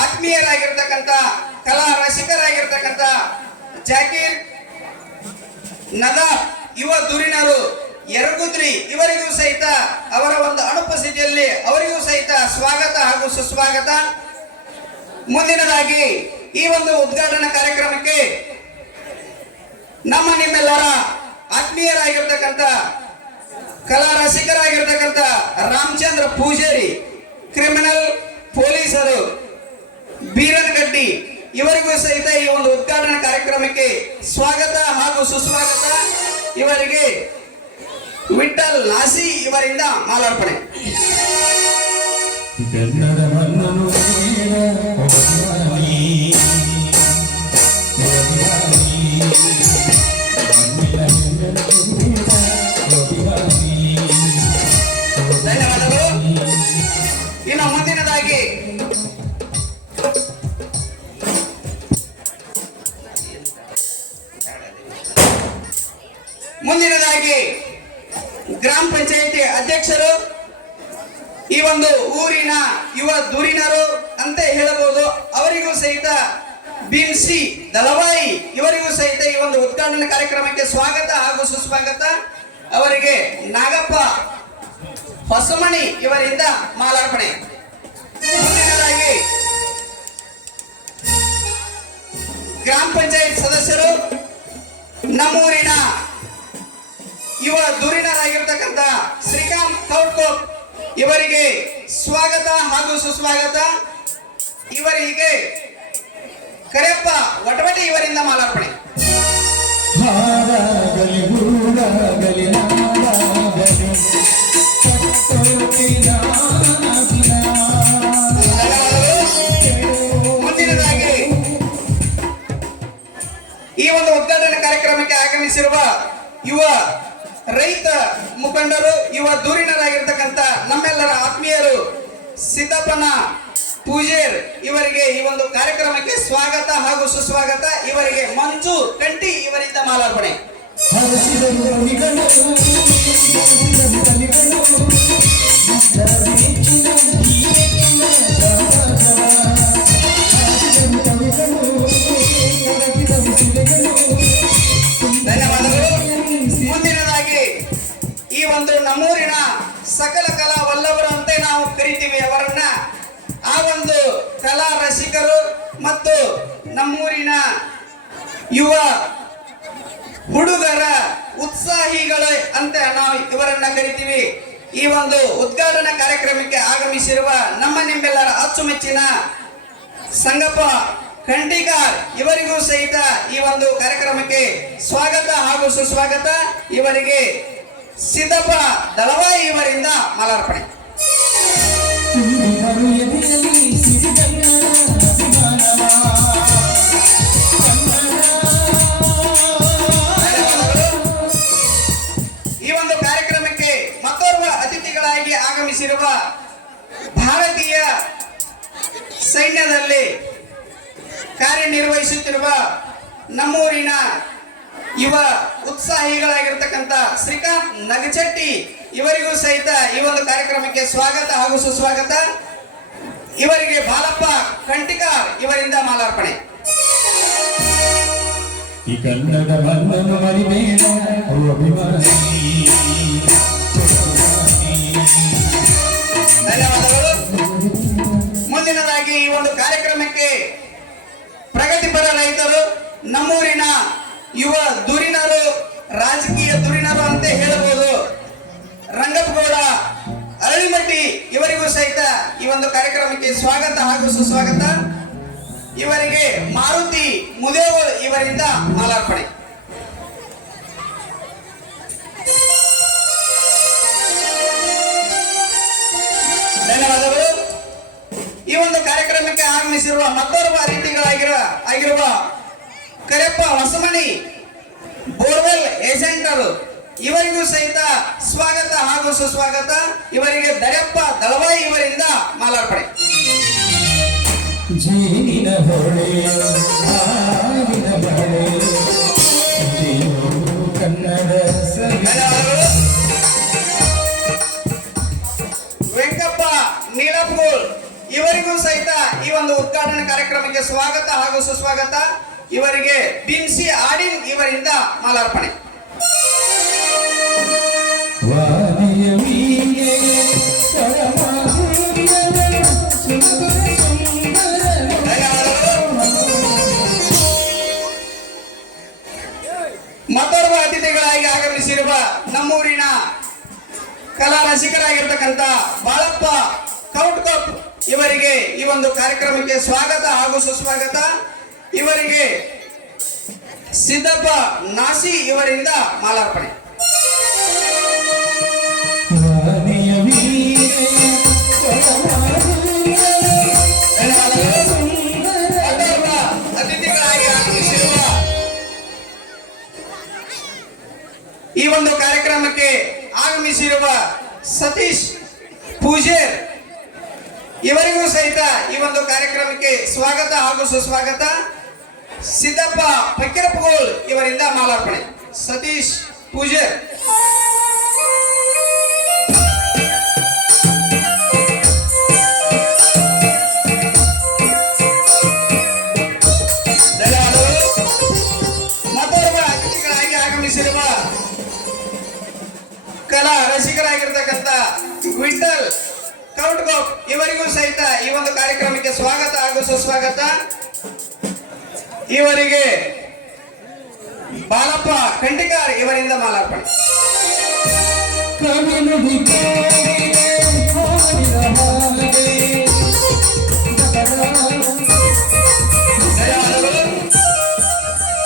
ಆತ್ಮೀಯರಾಗಿರ್ತಕ್ಕಂಥ ಕಲಾ ರಸಿಕರಾಗಿರ್ತಕ್ಕಂಥ ಜಾಕೀರ್ ನದಾಫ್ ಯುವ ಧುರೀಣರು ಯರಗುದ್ರಿ ಇವರಿಗೂ ಸಹಿತ ಅವರ ಒಂದು ಅನುಪಸ್ಥಿತಿಯಲ್ಲಿ ಅವರಿಗೂ ಸಹಿತ ಸ್ವಾಗತ ಹಾಗೂ ಸುಸ್ವಾಗತ. ಮುಂದಿನದಾಗಿ ಈ ಒಂದು ಉದ್ಘಾಟನಾ ಕಾರ್ಯಕ್ರಮಕ್ಕೆ ನಿಮ್ಮೆಲ್ಲರ ಆತ್ಮೀಯರಾಗಿರ್ತಕ್ಕಂಥ ಕಲಾ ರಸಿಕರಾಗಿರ್ತಕ್ಕಂಥ ರಾಮಚಂದ್ರ ಪೂಜೇರಿ, ಕ್ರಿಮಿನಲ್ ಪೊಲೀಸರು, ಬೀರನಗಡ್ಡಿ ಇವರಿಗೂ ಸಹಿತ ಈ ಒಂದು ಉದ್ಘಾಟನಾ ಕಾರ್ಯಕ್ರಮಕ್ಕೆ ಸ್ವಾಗತ ಹಾಗೂ ಸುಸ್ವಾಗತ. ಇವರಿಗೆ ವಿಠಲ್ ನಾಸಿ ಇವರಿಂದ ಮಾಲಾರ್ಪಣೆ. ಧನ್ಯವಾದಗಳು. ಇನ್ನು ಮುಂದಿನದಾಗಿ ಗ್ರಾಮ ಪಂಚಾಯಿತಿ ಅಧ್ಯಕ್ಷರು, ಈ ಒಂದು ಊರಿನ ಯುವ ಧುರೀಣರು ಅಂತ ಹೇಳಬಹುದು, ಅವರಿಗೂ ಸಹಿತ ಭೀಮ್ಸಿ ದಳವಾಯಿ ಇವರಿಗೂ ಸಹಿತ ಈ ಒಂದು ಉದ್ಘಾಟನಾ ಕಾರ್ಯಕ್ರಮಕ್ಕೆ ಸ್ವಾಗತ ಹಾಗೂ ಸುಸ್ವಾಗತ. ಅವರಿಗೆ ನಾಗಪ್ಪ ಹೊಸಮಣಿ ಇವರಿಂದ ಮಾಲಾರ್ಪಣೆ. ಮುಂದಿನದಾಗಿ ಗ್ರಾಮ ಪಂಚಾಯತ್ ಸದಸ್ಯರು, ನಮ್ಮೂರಿನ ಯುವ ಧುರೀಣರಾಗಿರ್ತಕ್ಕಂಥ ಶ್ರೀಕಾಂತ್ ಕೌಡ್ಕೋಪ್ ಇವರಿಗೆ ಸ್ವಾಗತ ಹಾಗೂ ಸುಸ್ವಾಗತ. ಇವರಿಗೆ ಕರೆಪ್ಪ ವಟವಟಿ ಇವರಿಂದ ಮಾಲಾರ್ಪಣೆ. ಮುಂದಿನದಾಗಿ ಈ ಒಂದು ಉದ್ಘಾಟನಾ ಕಾರ್ಯಕ್ರಮಕ್ಕೆ ಆಗಮಿಸಿರುವ ಯುವ ರೈತ ಮುಖಂಡರು, ಯುವ ಧುರೀಣರಾಗಿರ್ತಕ್ಕಂಥ ನಮ್ಮೆಲ್ಲರ ಆತ್ಮೀಯರು ಸಿದ್ದಪ್ಪನ ಪೂಜೇರ್ ಇವರಿಗೆ ಈ ಒಂದು ಕಾರ್ಯಕ್ರಮಕ್ಕೆ ಸ್ವಾಗತ ಹಾಗೂ ಸುಸ್ವಾಗತ. ಇವರಿಗೆ ಮಂಜು ಕಂಟಿ ಇವರಿಂದ ಮಾಲಾರ್ಪಣೆ. ಧನ್ಯವಾದಗಳು. ಮುಂದಿನದಾಗಿ ಈ ಒಂದು ನಮ್ಮೂರಿನ ಸಕಲ ಕಲಾ ವಲ್ಲಭರು ಅಂತ ನಾವು ಕರಿತೀವಿ ಅವರನ್ನ, ಆ ಒಂದು ಕಲಾ ರಸಿಕರು ಮತ್ತು ನಮ್ಮೂರಿನ ಯುವ ಹುಡುಗರ ಉತ್ಸಾಹಿಗಳು ಅಂತ ನಾವು ಇವರನ್ನ ಕರಿತೀವಿ. ಈ ಒಂದು ಉದ್ಘಾಟನಾ ಕಾರ್ಯಕ್ರಮಕ್ಕೆ ಆಗಮಿಸಿರುವ ನಮ್ಮ ನಿಮ್ಮೆಲ್ಲರ ಅಚ್ಚುಮೆಚ್ಚಿನ ಸಂಗಪ್ಪ ಖಂಡಿಕಾರ್ ಇವರಿಗೂ ಸಹಿತ ಈ ಒಂದು ಕಾರ್ಯಕ್ರಮಕ್ಕೆ ಸ್ವಾಗತ ಹಾಗೂ ಸುಸ್ವಾಗತ. ಇವರಿಗೆ ಸಿದ್ದಪ್ಪ ದಳವಾಯಿ ಇವರಿಂದ ಮಾಲಾರ್ಪಣೆ. ಈ ಒಂದು ಕಾರ್ಯಕ್ರಮಕ್ಕೆ ಮತ್ತೋರ್ವ ಅತಿಥಿಗಳಾಗಿ ಆಗಮಿಸಿರುವ ಭಾರತೀಯ ಸೈನ್ಯದಲ್ಲಿ ಕಾರ್ಯನಿರ್ವಹಿಸುತ್ತಿರುವ ನಮ್ಮೂರಿನ ಯುವ ಉತ್ಸಾಹಿಗಳಾಗಿರ್ತಕ್ಕಂಥ ಶ್ರೀಕಾಂತ್ ನಗಚಟ್ಟಿ ಇವರಿಗೂ ಸಹಿತ ಈ ಒಂದು ಕಾರ್ಯಕ್ರಮಕ್ಕೆ ಸ್ವಾಗತ ಹಾಗೂ ಸುಸ್ವಾಗತ. ಇವರಿಗೆ ಬಾಲಪ್ಪ ಕಂಟಿಕಾರ್ ಇವರಿಂದ ಮಾಲಾರ್ಪಣೆ. ಈ ಕನ್ನಡ ಮಣ್ಣನ್ನು ಮರಿಬೇಡ ಅಭಿಮಾನಿ. ಧನ್ಯವಾದಗಳು. ಮುಂದಿನದಾಗಿ ಈ ಒಂದು ಕಾರ್ಯಕ್ರಮಕ್ಕೆ ಪ್ರಗತಿಪರ ರೈತರು, ನಮ್ಮೂರಿನ ಯುವ ಧುರೀಣರು, ರಾಜಕೀಯ ಧುರೀಣರು ಅಂತ ಹೇಳಬಹುದು, ರಂಗಪ್ಪಗೌಡ ಅರಳಿಮಟ್ಟಿ ಇವರಿಗೂ ಸಹಿತ ಈ ಒಂದು ಕಾರ್ಯಕ್ರಮಕ್ಕೆ ಸ್ವಾಗತ ಹಾಗೂ ಸುಸ್ವಾಗತ. ಇವರಿಗೆ ಮಾರುತಿ ಮುದೇವರ್ ಇವರಿಂದ ಮಾಲಾರ್ಪಣೆ. ಧನ್ಯವಾದಗಳು. ಈ ಒಂದು ಕಾರ್ಯಕ್ರಮಕ್ಕೆ ಆಗಮಿಸಿರುವ ಮತ್ತೋರ್ವ ಅತಿಥಿಗಳಾಗಿರುವ ಕರೆಪ್ಪ ಹೊಸಮನಿ ಬೋರ್ವೆಲ್ ಏಜೆಂಟರು ಇವರಿಗೂ ಸಹಿತ ಸ್ವಾಗತ ಹಾಗೂ ಸುಸ್ವಾಗತ. ಇವರಿಗೆ ದರೆಪ್ಪ ದಳವಾಯಿ ಇವರಿಂದ ಮಾಲಾರ್ಪಣೆ. ಜೀನಿನ ಹೊಳೆ ಹಾಲಿನ ಬಳೆ ಕನ್ನಡ ಧನ್ಯವಾದಗಳು. ವೆಂಕಪ್ಪ ನೀಲಪ್ಗೋಳ್ ಇವರಿಗೂ ಸಹಿತ ಈ ಒಂದು ಉದ್ಘಾಟನಾ ಕಾರ್ಯಕ್ರಮಕ್ಕೆ ಸ್ವಾಗತ ಹಾಗೂ ಸುಸ್ವಾಗತ. ಇವರಿಗೆ ಬಿನ್ಸಿ ಆಡಿನ್ ಇವರಿಂದ ಮಾಲಾರ್ಪಣೆ. ವಾಣಿಯ ವೀಣೆ ಮತ್ತೋರ್ವ ಅತಿಥಿಗಳಾಗಿ ಆಗಮಿಸಿರುವ ನಮ್ಮೂರಿನ ಕಲಾ ರಸಿಕರಾಗಿರ್ತಕ್ಕಂಥ ಬಾಳಪ್ಪ ಕೌಟ್ಕೊಪ್ ಇವರಿಗೆ ಈ ಒಂದು ಕಾರ್ಯಕ್ರಮಕ್ಕೆ ಸ್ವಾಗತ ಹಾಗೂ ಸುಸ್ವಾಗತ. ಇವರಿಗೆ ಸಿದ್ದಪ್ಪ ನಾಸಿ ಇವರಿಂದ ಮಾಲಾರ್ಪಣೆ. ವಾಣಿಯ ವೀಣೆ ಮತ್ತೋರ್ವ ಅತಿಥಿಗಳಾಗಿ ಆಗಮಿಸಿರುವ ಈ ಒಂದು ಕಾರ್ಯಕ್ರಮಕ್ಕೆ ಆಗಮಿಸಿರುವ ಸತೀಶ್ ಪೂಜೇರ್ ಇವರಿಗೂ ಸಹಿತ ಈ ಒಂದು ಕಾರ್ಯಕ್ರಮಕ್ಕೆ ಸ್ವಾಗತ ಹಾಗೂ ಸುಸ್ವಾಗತ. ಸಿದ್ದಪ್ಪ ಫಕೀರಪ್ಪಗೋಳ್ ಇವರಿಂದ ಮಾಲಾರ್ಪಣೆ. ಸತೀಶ್ ಪೂಜೇರ್. ಧನ್ಯವಾದಗಳು. ಮತ್ತೋರ್ವ ಅತಿಥಿಗಳಾಗಿ ಆಗಮಿಸಿರುವ ಕಲಾ ರಸಿಕರಾಗಿರ್ತಕ್ಕಂಥ ವಿಠಲ್ ಕೌಟ್ಗೋಪ್ ಇವರಿಗೂ ಸಹಿತ ಈ ಒಂದು ಕಾರ್ಯಕ್ರಮಕ್ಕೆ ಸ್ವಾಗತ ಹಾಗೂ ಸುಸ್ವಾಗತ. ಇವರಿಗೆ ಬಾಲಪ್ಪ ಖಂಡಿಕಾರ್ ಇವರಿಂದ ಮಾಲಾರ್ಪಣೆ. ಕವಿನುಡಿ ಧನ್ಯವಾದಗಳು.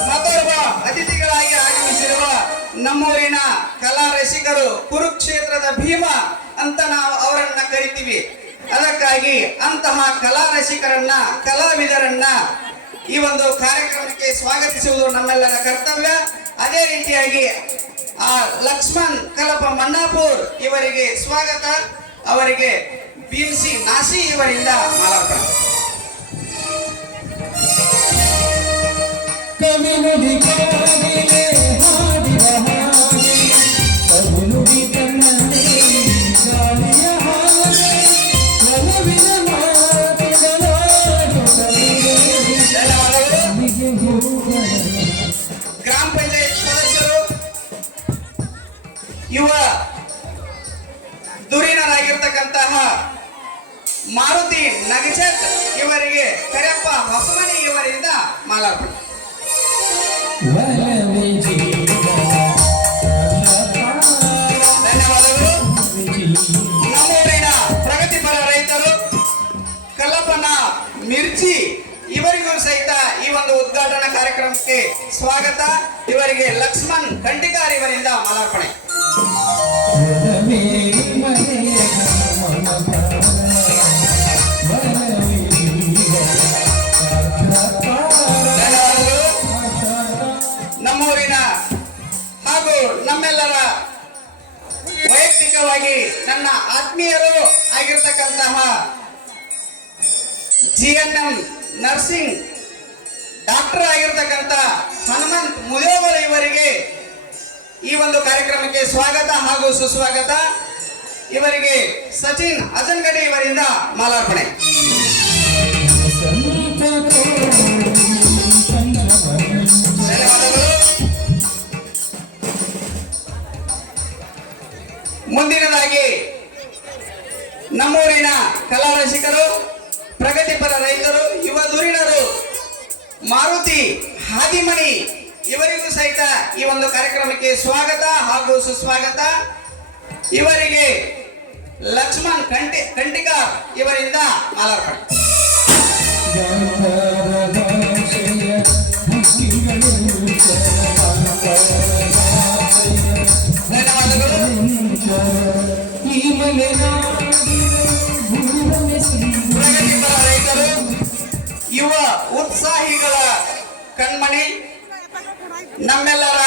ಮತ್ತೋರ್ವ ಅತಿಥಿಗಳಾಗಿ ಆಗಮಿಸಿರುವ ನಮ್ಮೂರಿನ ಕಲಾ ರಸಿಕರು, ಕುರುಕ್ಷೇತ್ರದ ಭೀಮ ಅಂತ ನಾವು ಅವರನ್ನ ಕರಿತೀವಿ. ಅದಕ್ಕಾಗಿ ಅಂತಹ ಕಲಾ ರಸಿಕರನ್ನ, ಕಲಾವಿದರನ್ನ ಈ ಒಂದು ಕಾರ್ಯಕ್ರಮಕ್ಕೆ ಸ್ವಾಗತಿಸುವುದು ನಮ್ಮೆಲ್ಲರ ಕರ್ತವ್ಯ. ಅದೇ ರೀತಿಯಾಗಿ ಆ ಲಕ್ಷ್ಮಣ್ ಕಲಪ ಮನ್ನಾಪುರ್ ಇವರಿಗೆ ಸ್ವಾಗತ. ಅವರಿಗೆ ಬಿನ್ಸಿ ನಾಸಿ ಇವರಿಂದ ಮಾಲಾರ್ಪಣೆ. ಕವಿನುಡಿ ಕಾದಿಲೆ ಹಾಡಿದ ಹಾಗೆ ಕವಿನುಡಿ ಕನ್ನಡೆ ಗಾಳಿಯ ಹಾಗೆ ಒಲವಿನ ಮಾತುಗಳಾಡುತ್ತಲೇ ಗ್ರಾಮ ಪಂಚಾಯತ್ ಸದಸ್ಯರು, ಯುವ ಧುರೀಣರಾಗಿರ್ತಕ್ಕಂತಹ ಮಾರುತಿ ನಗಚತ್ ಇವರಿಗೆ ಕರೆಪ್ಪ ಹೊಸಮನಿ ಇವರಿಂದ ಮಾಲಾರ್ಪಣೆ. ಒಲವೇ ಜೀವ ಇವರಿಗೂ ಸಹಿತ ಈ ಒಂದು ಉದ್ಘಾಟನಾ ಕಾರ್ಯಕ್ರಮಕ್ಕೆ ಸ್ವಾಗತ. ಇವರಿಗೆ ಲಕ್ಷ್ಮಣ್ ಖಂಡಿಕಾರ್ ಇವರಿಂದ ಮಾಲಾರ್ಪಣೆ. ನಮ್ಮೂರಿನ ಹಾಗೂ ನಮ್ಮೆಲ್ಲರ ವೈಯಕ್ತಿಕವಾಗಿ ನನ್ನ ಆತ್ಮೀಯರು ಆಗಿರ್ತಕ್ಕಂತಹ GNM ನರ್ಸಿಂಗ್ ಡಾಕ್ಟರ್ ಆಗಿರ್ತಕ್ಕಂಥ ಹನುಮಂತ್ ಮುದೇವರ ಇವರಿಗೆ ಈ ಒಂದು ಕಾರ್ಯಕ್ರಮಕ್ಕೆ ಸ್ವಾಗತ ಹಾಗೂ ಸುಸ್ವಾಗತ. ಇವರಿಗೆ ಸಚಿನ್ ಅಜನ್ಗಡಿ ಇವರಿಂದ ಮಾಲಾರ್ಪಣೆ. ಧನ್ಯವಾದಗಳು. ಮುಂದಿನದಾಗಿ ನಮ್ಮೂರಿನ ಕಲಾ ರಸಿಕರು, ಪ್ರಗತಿಪರ ರೈತರು, ಯುವ ಧುರೀಣರು ಮಾರುತಿ ಹಾದಿಮನಿ ಇವರಿಗೂ ಸಹಿತ ಈ ಒಂದು ಕಾರ್ಯಕ್ರಮಕ್ಕೆ ಸ್ವಾಗತ ಹಾಗೂ ಸುಸ್ವಾಗತ. ಇವರಿಗೆ ಲಕ್ಷ್ಮಣ್ ಖಂಡಿಕಾರ್ ಇವರಿಂದ ಮಾಲಾರ್ಪಣೆ. ಧನ್ಯವಾದಗಳು. ಪ್ರಗತಿಪರ ರೈತರು, ಯುವ ಉತ್ಸಾಹಿಗಳ ಕಣ್ಮಣಿ, ನಮ್ಮೆಲ್ಲರ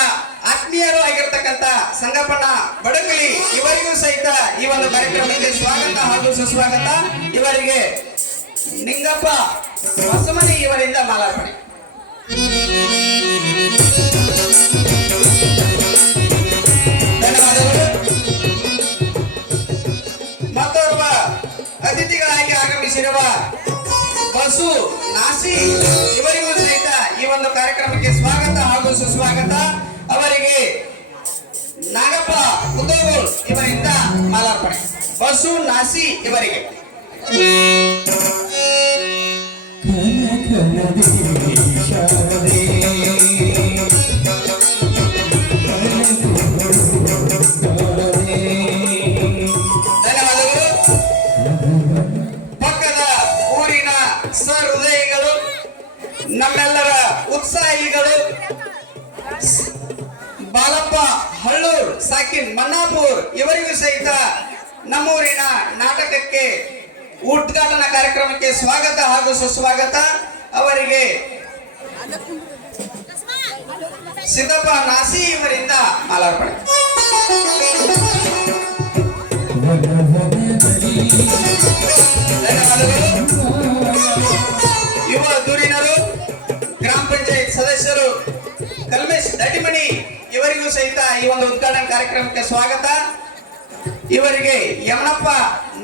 ಆತ್ಮೀಯರು ಆಗಿರ್ತಕ್ಕಂಥ ಸಂಗಪ್ಪಣ್ಣ ಬಡಕಲಿ ಇವರಿಗೂ ಸಹಿತ ಈ ಒಂದು ಕಾರ್ಯಕ್ರಮಕ್ಕೆ ಸ್ವಾಗತ ಹಾಗೂ ಸುಸ್ವಾಗತ. ಇವರಿಗೆ ನಿಂಗಪ್ಪ ಹೊಸಮನಿ ಇವರಿಂದ ಮಾಲಾರ್ಪಣೆ. ಧನ್ಯವಾದಗಳು. ಮತ್ತೋರ್ವ ಅತಿಥಿಗಳಾಗಿ ಆಗಮಿಸಿರುವ ಬಸು ನಾಸಿ ಇವರಿಗೂ ಸಹಿತ ಈ ಒಂದು ಕಾರ್ಯಕ್ರಮಕ್ಕೆ ಸ್ವಾಗತ ಹಾಗೂ ಸುಸ್ವಾಗತ. ಅವರಿಗೆ ನಾಗಪ್ಪ ಕುಂದಗೋಳ್ ಇವರಿಂದ ಮಾಲಾರ್ಪಣೆ. ಬಸು ನಾಸಿ ಇವರಿಗೆ ಧನ್ಯವಾದಗಳು. ಪಕ್ಕದ ಊರಿನ ಸಹೃದಯಿಗಳು, ನಮ್ಮೆಲ್ಲರ ಉತ್ಸಾಹಿಗಳು, ಬಾಲಪ್ಪ ಹಳ್ಳೂರ್, ಸಾಕಿನ್ ಮನ್ನಾಪುರ್ ಇವರಿಗೂ ಸಹಿತ ನಮ್ಮೂರಿನ ನಾಟಕಕ್ಕೆ ಉದ್ಘಾಟನಾ ಕಾರ್ಯಕ್ರಮಕ್ಕೆ ಸ್ವಾಗತ ಹಾಗೂ ಸುಸ್ವಾಗತ. ಅವರಿಗೆ ಸಿದ್ದಪ್ಪ ನಾಸಿ ಇವರಿಂದ ಮಾಲಾರ್ಪಣೆ. ಧನ್ಯವಾದಗಳು. ಯುವ ಧುರೀಣರು, ಗ್ರಾಮ ಪಂಚಾಯತ್ ಸದಸ್ಯರು ಕಲ್ಮೇಶ್ ದಟಿಮಣಿ ಇವರಿಗೂ ಸಹಿತ ಈ ಒಂದು ಉದ್ಘಾಟನಾ ಕಾರ್ಯಕ್ರಮಕ್ಕೆ ಸ್ವಾಗತ. ಇವರಿಗೆ ಯಮನಪ್ಪ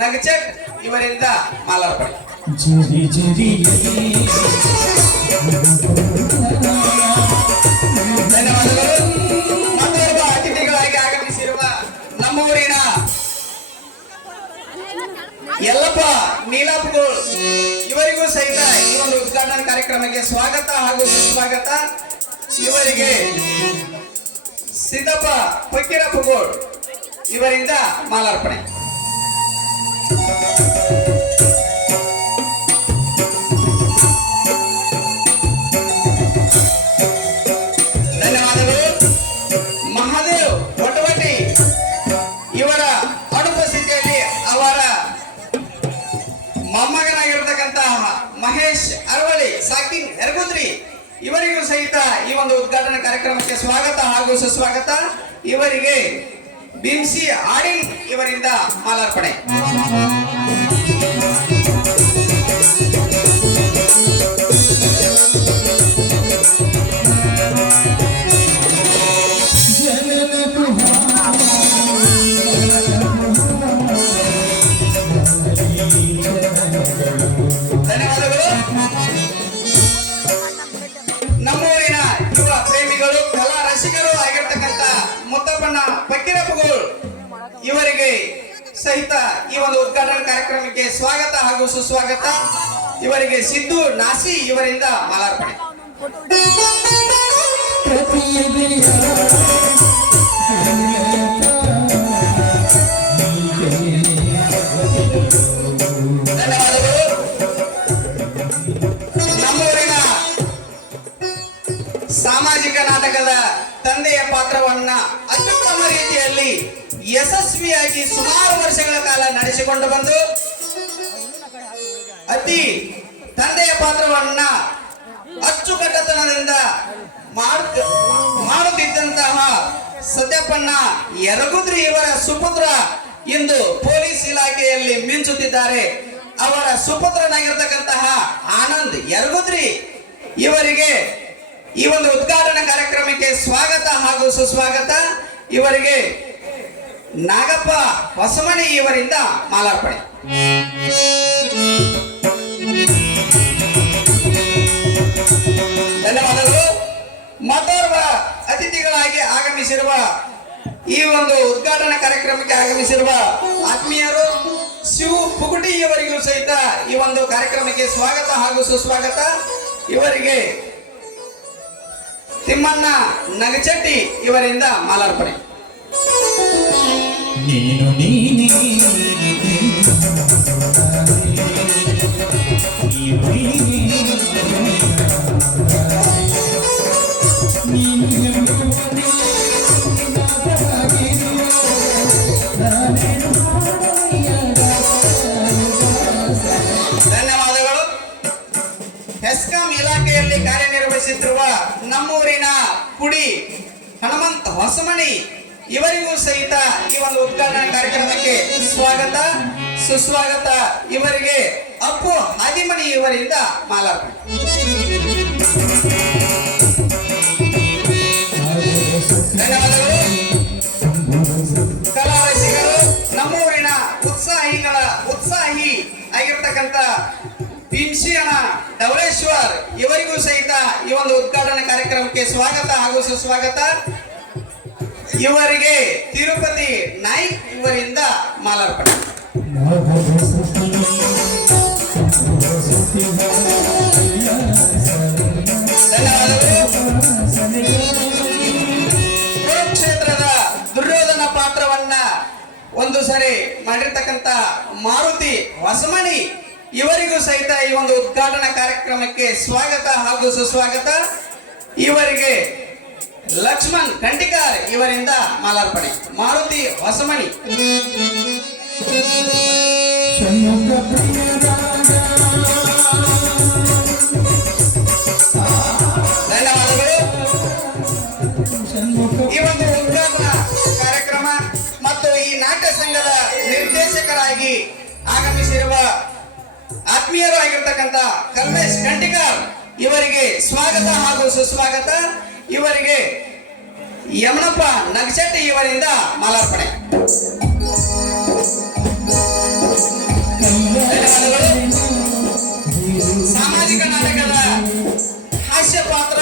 ನಗಚಟ್ ಇವರಿಂದ ಮಾಲಾರ್ಪಣೆ. ಧನ್ಯವಾದಗಳು. ಮತ್ತೊಬ್ಬ ಅತಿಥಿಗಳಾಗಿ ಆಗಮಿಸಿರುವ ನಮ್ಮೂರಿನ ಯಲ್ಲಪ್ಪ ನೀಲಾಪುಗೋಳ್ ಇವರಿಗೂ ಸಹಿತ ಈ ಒಂದು ಉದ್ಘಾಟನಾ ಕಾರ್ಯಕ್ರಮಕ್ಕೆ ಸ್ವಾಗತ ಹಾಗೂ ಸುಸ್ವಾಗತ. ಇವರಿಗೆ ಸಿದ್ದಪ್ಪ ಫಕೀರಪ್ಪಗೋಳ್ ಇವರಿಂದ ಮಾಲಾರ್ಪಣೆ. ಧನ್ಯವಾದಗಳು. ಮಹಾದೇವ್ ಒಟವಟಿ ಇವರ ಅನುಪಸ್ಥಿತಿಯಲ್ಲಿ ಅವರ ಮೊಮ್ಮಗನಾಗಿರ್ತಕ್ಕಂತಹ ಮಹೇಶ್ ಅರವಳಿ, ಸಾಕಿನ್ ಯರಗುಂದ್ರಿ ಇವರಿಗೂ ಸಹಿತ ಈ ಒಂದು ಉದ್ಘಾಟನಾ ಕಾರ್ಯಕ್ರಮಕ್ಕೆ ಸ್ವಾಗತ ಹಾಗೂ ಸುಸ್ವಾಗತ. ಇವರಿಗೆ ಬಿಂಸಿ ಆಡಿನ್ ಇವರಿಂದ ಮಾಲಾರ್ಪಣೆ. ಧನ್ಯವಾದಗಳು. ನಮ್ಮೂರಿನ ಯುವ ಪ್ರೇಮಿಗಳು, ಕಲಾ ರಸಿಕರು ಆಗಿರ್ತಕ್ಕಂಥ ಮುತ್ತಪ್ಪಣ್ಣ ಫಕೀರಪ್ಪಗೋಳ್ ಇವರಿಗೆ ಸಹಿತ ಈ ಒಂದು ಉದ್ಘಾಟನಾ ಕಾರ್ಯಕ್ರಮಕ್ಕೆ ಸ್ವಾಗತ ಹಾಗೂ ಸುಸ್ವಾಗತ. ಇವರಿಗೆ ಸಿದ್ದು ನಾಸಿ ಇವರಿಂದ ಮಾಲಾರ್ಪಣೆ. ಧನ್ಯವಾದಗಳು. ನಮ್ಮೂರಿನ ನಾಟಕದ ತಂದೆಯ ಪಾತ್ರವನ್ನ ಅತ್ಯುತ್ತಮ ರೀತಿಯಲ್ಲಿ ಯಶಸ್ವಿಯಾಗಿ ಸುಮಾರು ವರ್ಷಗಳ ಕಾಲ ನಡೆಸಿಕೊಂಡು ಬಂದು ತಂದೆಯ ಪಾತ್ರವನ್ನ ಅಚ್ಚುಕಟ್ಟತನದಿಂದ ಮಾಡುತ್ತಿದ್ದಂತಹ ಸತ್ಯಪ್ಪಣ್ಣ ಯರಗುದ್ರಿ ಇವರ ಸುಪುತ್ರ ಇಂದು ಪೊಲೀಸ್ ಇಲಾಖೆಯಲ್ಲಿ ಮಿಂಚುತ್ತಿದ್ದಾರೆ. ಅವರ ಸುಪುತ್ರನಾಗಿರ್ತಕ್ಕಂತಹ ಆನಂದ್ ಯರಗುದ್ರಿ ಇವರಿಗೆ ಈ ಒಂದು ಉದ್ಘಾಟನಾ ಕಾರ್ಯಕ್ರಮಕ್ಕೆ ಸ್ವಾಗತ ಹಾಗೂ ಸುಸ್ವಾಗತ. ಇವರಿಗೆ ನಾಗಪ್ಪ ಹೊಸಮನಿ ಇವರಿಂದ ಮಾಲಾರ್ಪಣೆ. ಧನ್ಯವಾದಗಳು. ಮತ್ತೋರ್ವ ಅತಿಥಿಗಳಾಗಿ ಆಗಮಿಸಿರುವ ಈ ಒಂದು ಉದ್ಘಾಟನಾ ಕಾರ್ಯಕ್ರಮಕ್ಕೆ ಆಗಮಿಸಿರುವ ಆತ್ಮೀಯರು ಶಿವ ಪುಗುಟಿ ಇವರಿಗೂ ಸಹಿತ ಈ ಒಂದು ಕಾರ್ಯಕ್ರಮಕ್ಕೆ ಸ್ವಾಗತ ಹಾಗೂ ಸುಸ್ವಾಗತ. ಇವರಿಗೆ ತಿಮ್ಮಣ್ಣ ನಗಚಟ್ಟಿ ಇವರಿಂದ ಮಾಲಾರ್ಪಣೆ. ನೀನು ನೀನೇ ಧನ್ಯವಾದಗಳು. ಹೆಸ್ಕಾಂ ಇಲಾಖೆಯಲ್ಲಿ ಕಾರ್ಯನಿರ್ವಹಿಸುತ್ತಿರುವ ನಮ್ಮೂರಿನ ಕುಡಿ ಹನುಮಂತ ಹೊಸಮನಿ ಇವರಿಗೂ ಸಹಿತ ಈ ಒಂದು ಉದ್ಘಾಟನಾ ಕಾರ್ಯಕ್ರಮಕ್ಕೆ ಸ್ವಾಗತ ಸುಸ್ವಾಗತ. ಇವರಿಗೆ ಅಪ್ಪು ಹಾದಿಮನಿ ಇವರಿಂದ ಮಾಲಾರ್ಪಣೆ. ಧನ್ಯವಾದಗಳು. ಕಲಾ ರಸಿಕರು ನಮ್ಮೂರಿನ ಉತ್ಸಾಹಿ ಆಗಿರ್ತಕ್ಕಂಥ ಭೀಮ್ಸಿಯಣ ಡವಳೇಶ್ವರ್ ಇವರಿಗೂ ಸಹಿತ ಈ ಒಂದು ಉದ್ಘಾಟನಾ ಕಾರ್ಯಕ್ರಮಕ್ಕೆ ಸ್ವಾಗತ ಹಾಗೂ ಸುಸ್ವಾಗತ. ಇವರಿಗೆ ತಿರುಪತಿ ನಾಯ್ಕ್ ಇವರಿಂದ ಮಾಲಾರ್ಪಣೆ. ಕುರುಕ್ಷೇತ್ರದ ದುರ್ಯೋಧನ ಪಾತ್ರವನ್ನ ಒಂದು ಸರಿ ಮಾಡಿರ್ತಕ್ಕಂಥ ಮಾರುತಿ ಹೊಸಮನಿ ಇವರಿಗೂ ಸಹಿತ ಈ ಒಂದು ಉದ್ಘಾಟನಾ ಕಾರ್ಯಕ್ರಮಕ್ಕೆ ಸ್ವಾಗತ ಹಾಗೂ ಸುಸ್ವಾಗತ. ಇವರಿಗೆ ಲಕ್ಷ್ಮಣ್ ಖಂಡಿಕಾರ್ ಇವರಿಂದ ಮಾಲಾರ್ಪಣೆ. ಮಾರುತಿ ಹೊಸಮನಿ. ಧನ್ಯವಾದಗಳು. ಈ ಒಂದು ಉದ್ಘಾಟನಾ ಕಾರ್ಯಕ್ರಮ ಮತ್ತು ಈ ನಾಟ್ಯ ಸಂಘದ ನಿರ್ದೇಶಕರಾಗಿ ಆಗಮಿಸಿರುವ ಆತ್ಮೀಯರು ಆಗಿರ್ತಕ್ಕಂಥ ಕಲ್ಮೇಶ್ ಖಂಡಿಕಾರ್ ಇವರಿಗೆ ಸ್ವಾಗತ ಹಾಗೂ ಸುಸ್ವಾಗತ. ಇವರಿಗೆ ಯಮನಪ್ಪ ನಗಚಟ್ಟಿ ಇವರಿಂದ ಮಾಲಾರ್ಪಣೆ. ಸಾಮಾಜಿಕ ನಾಟಕದ ಹಾಸ್ಯ ಪಾತ್ರ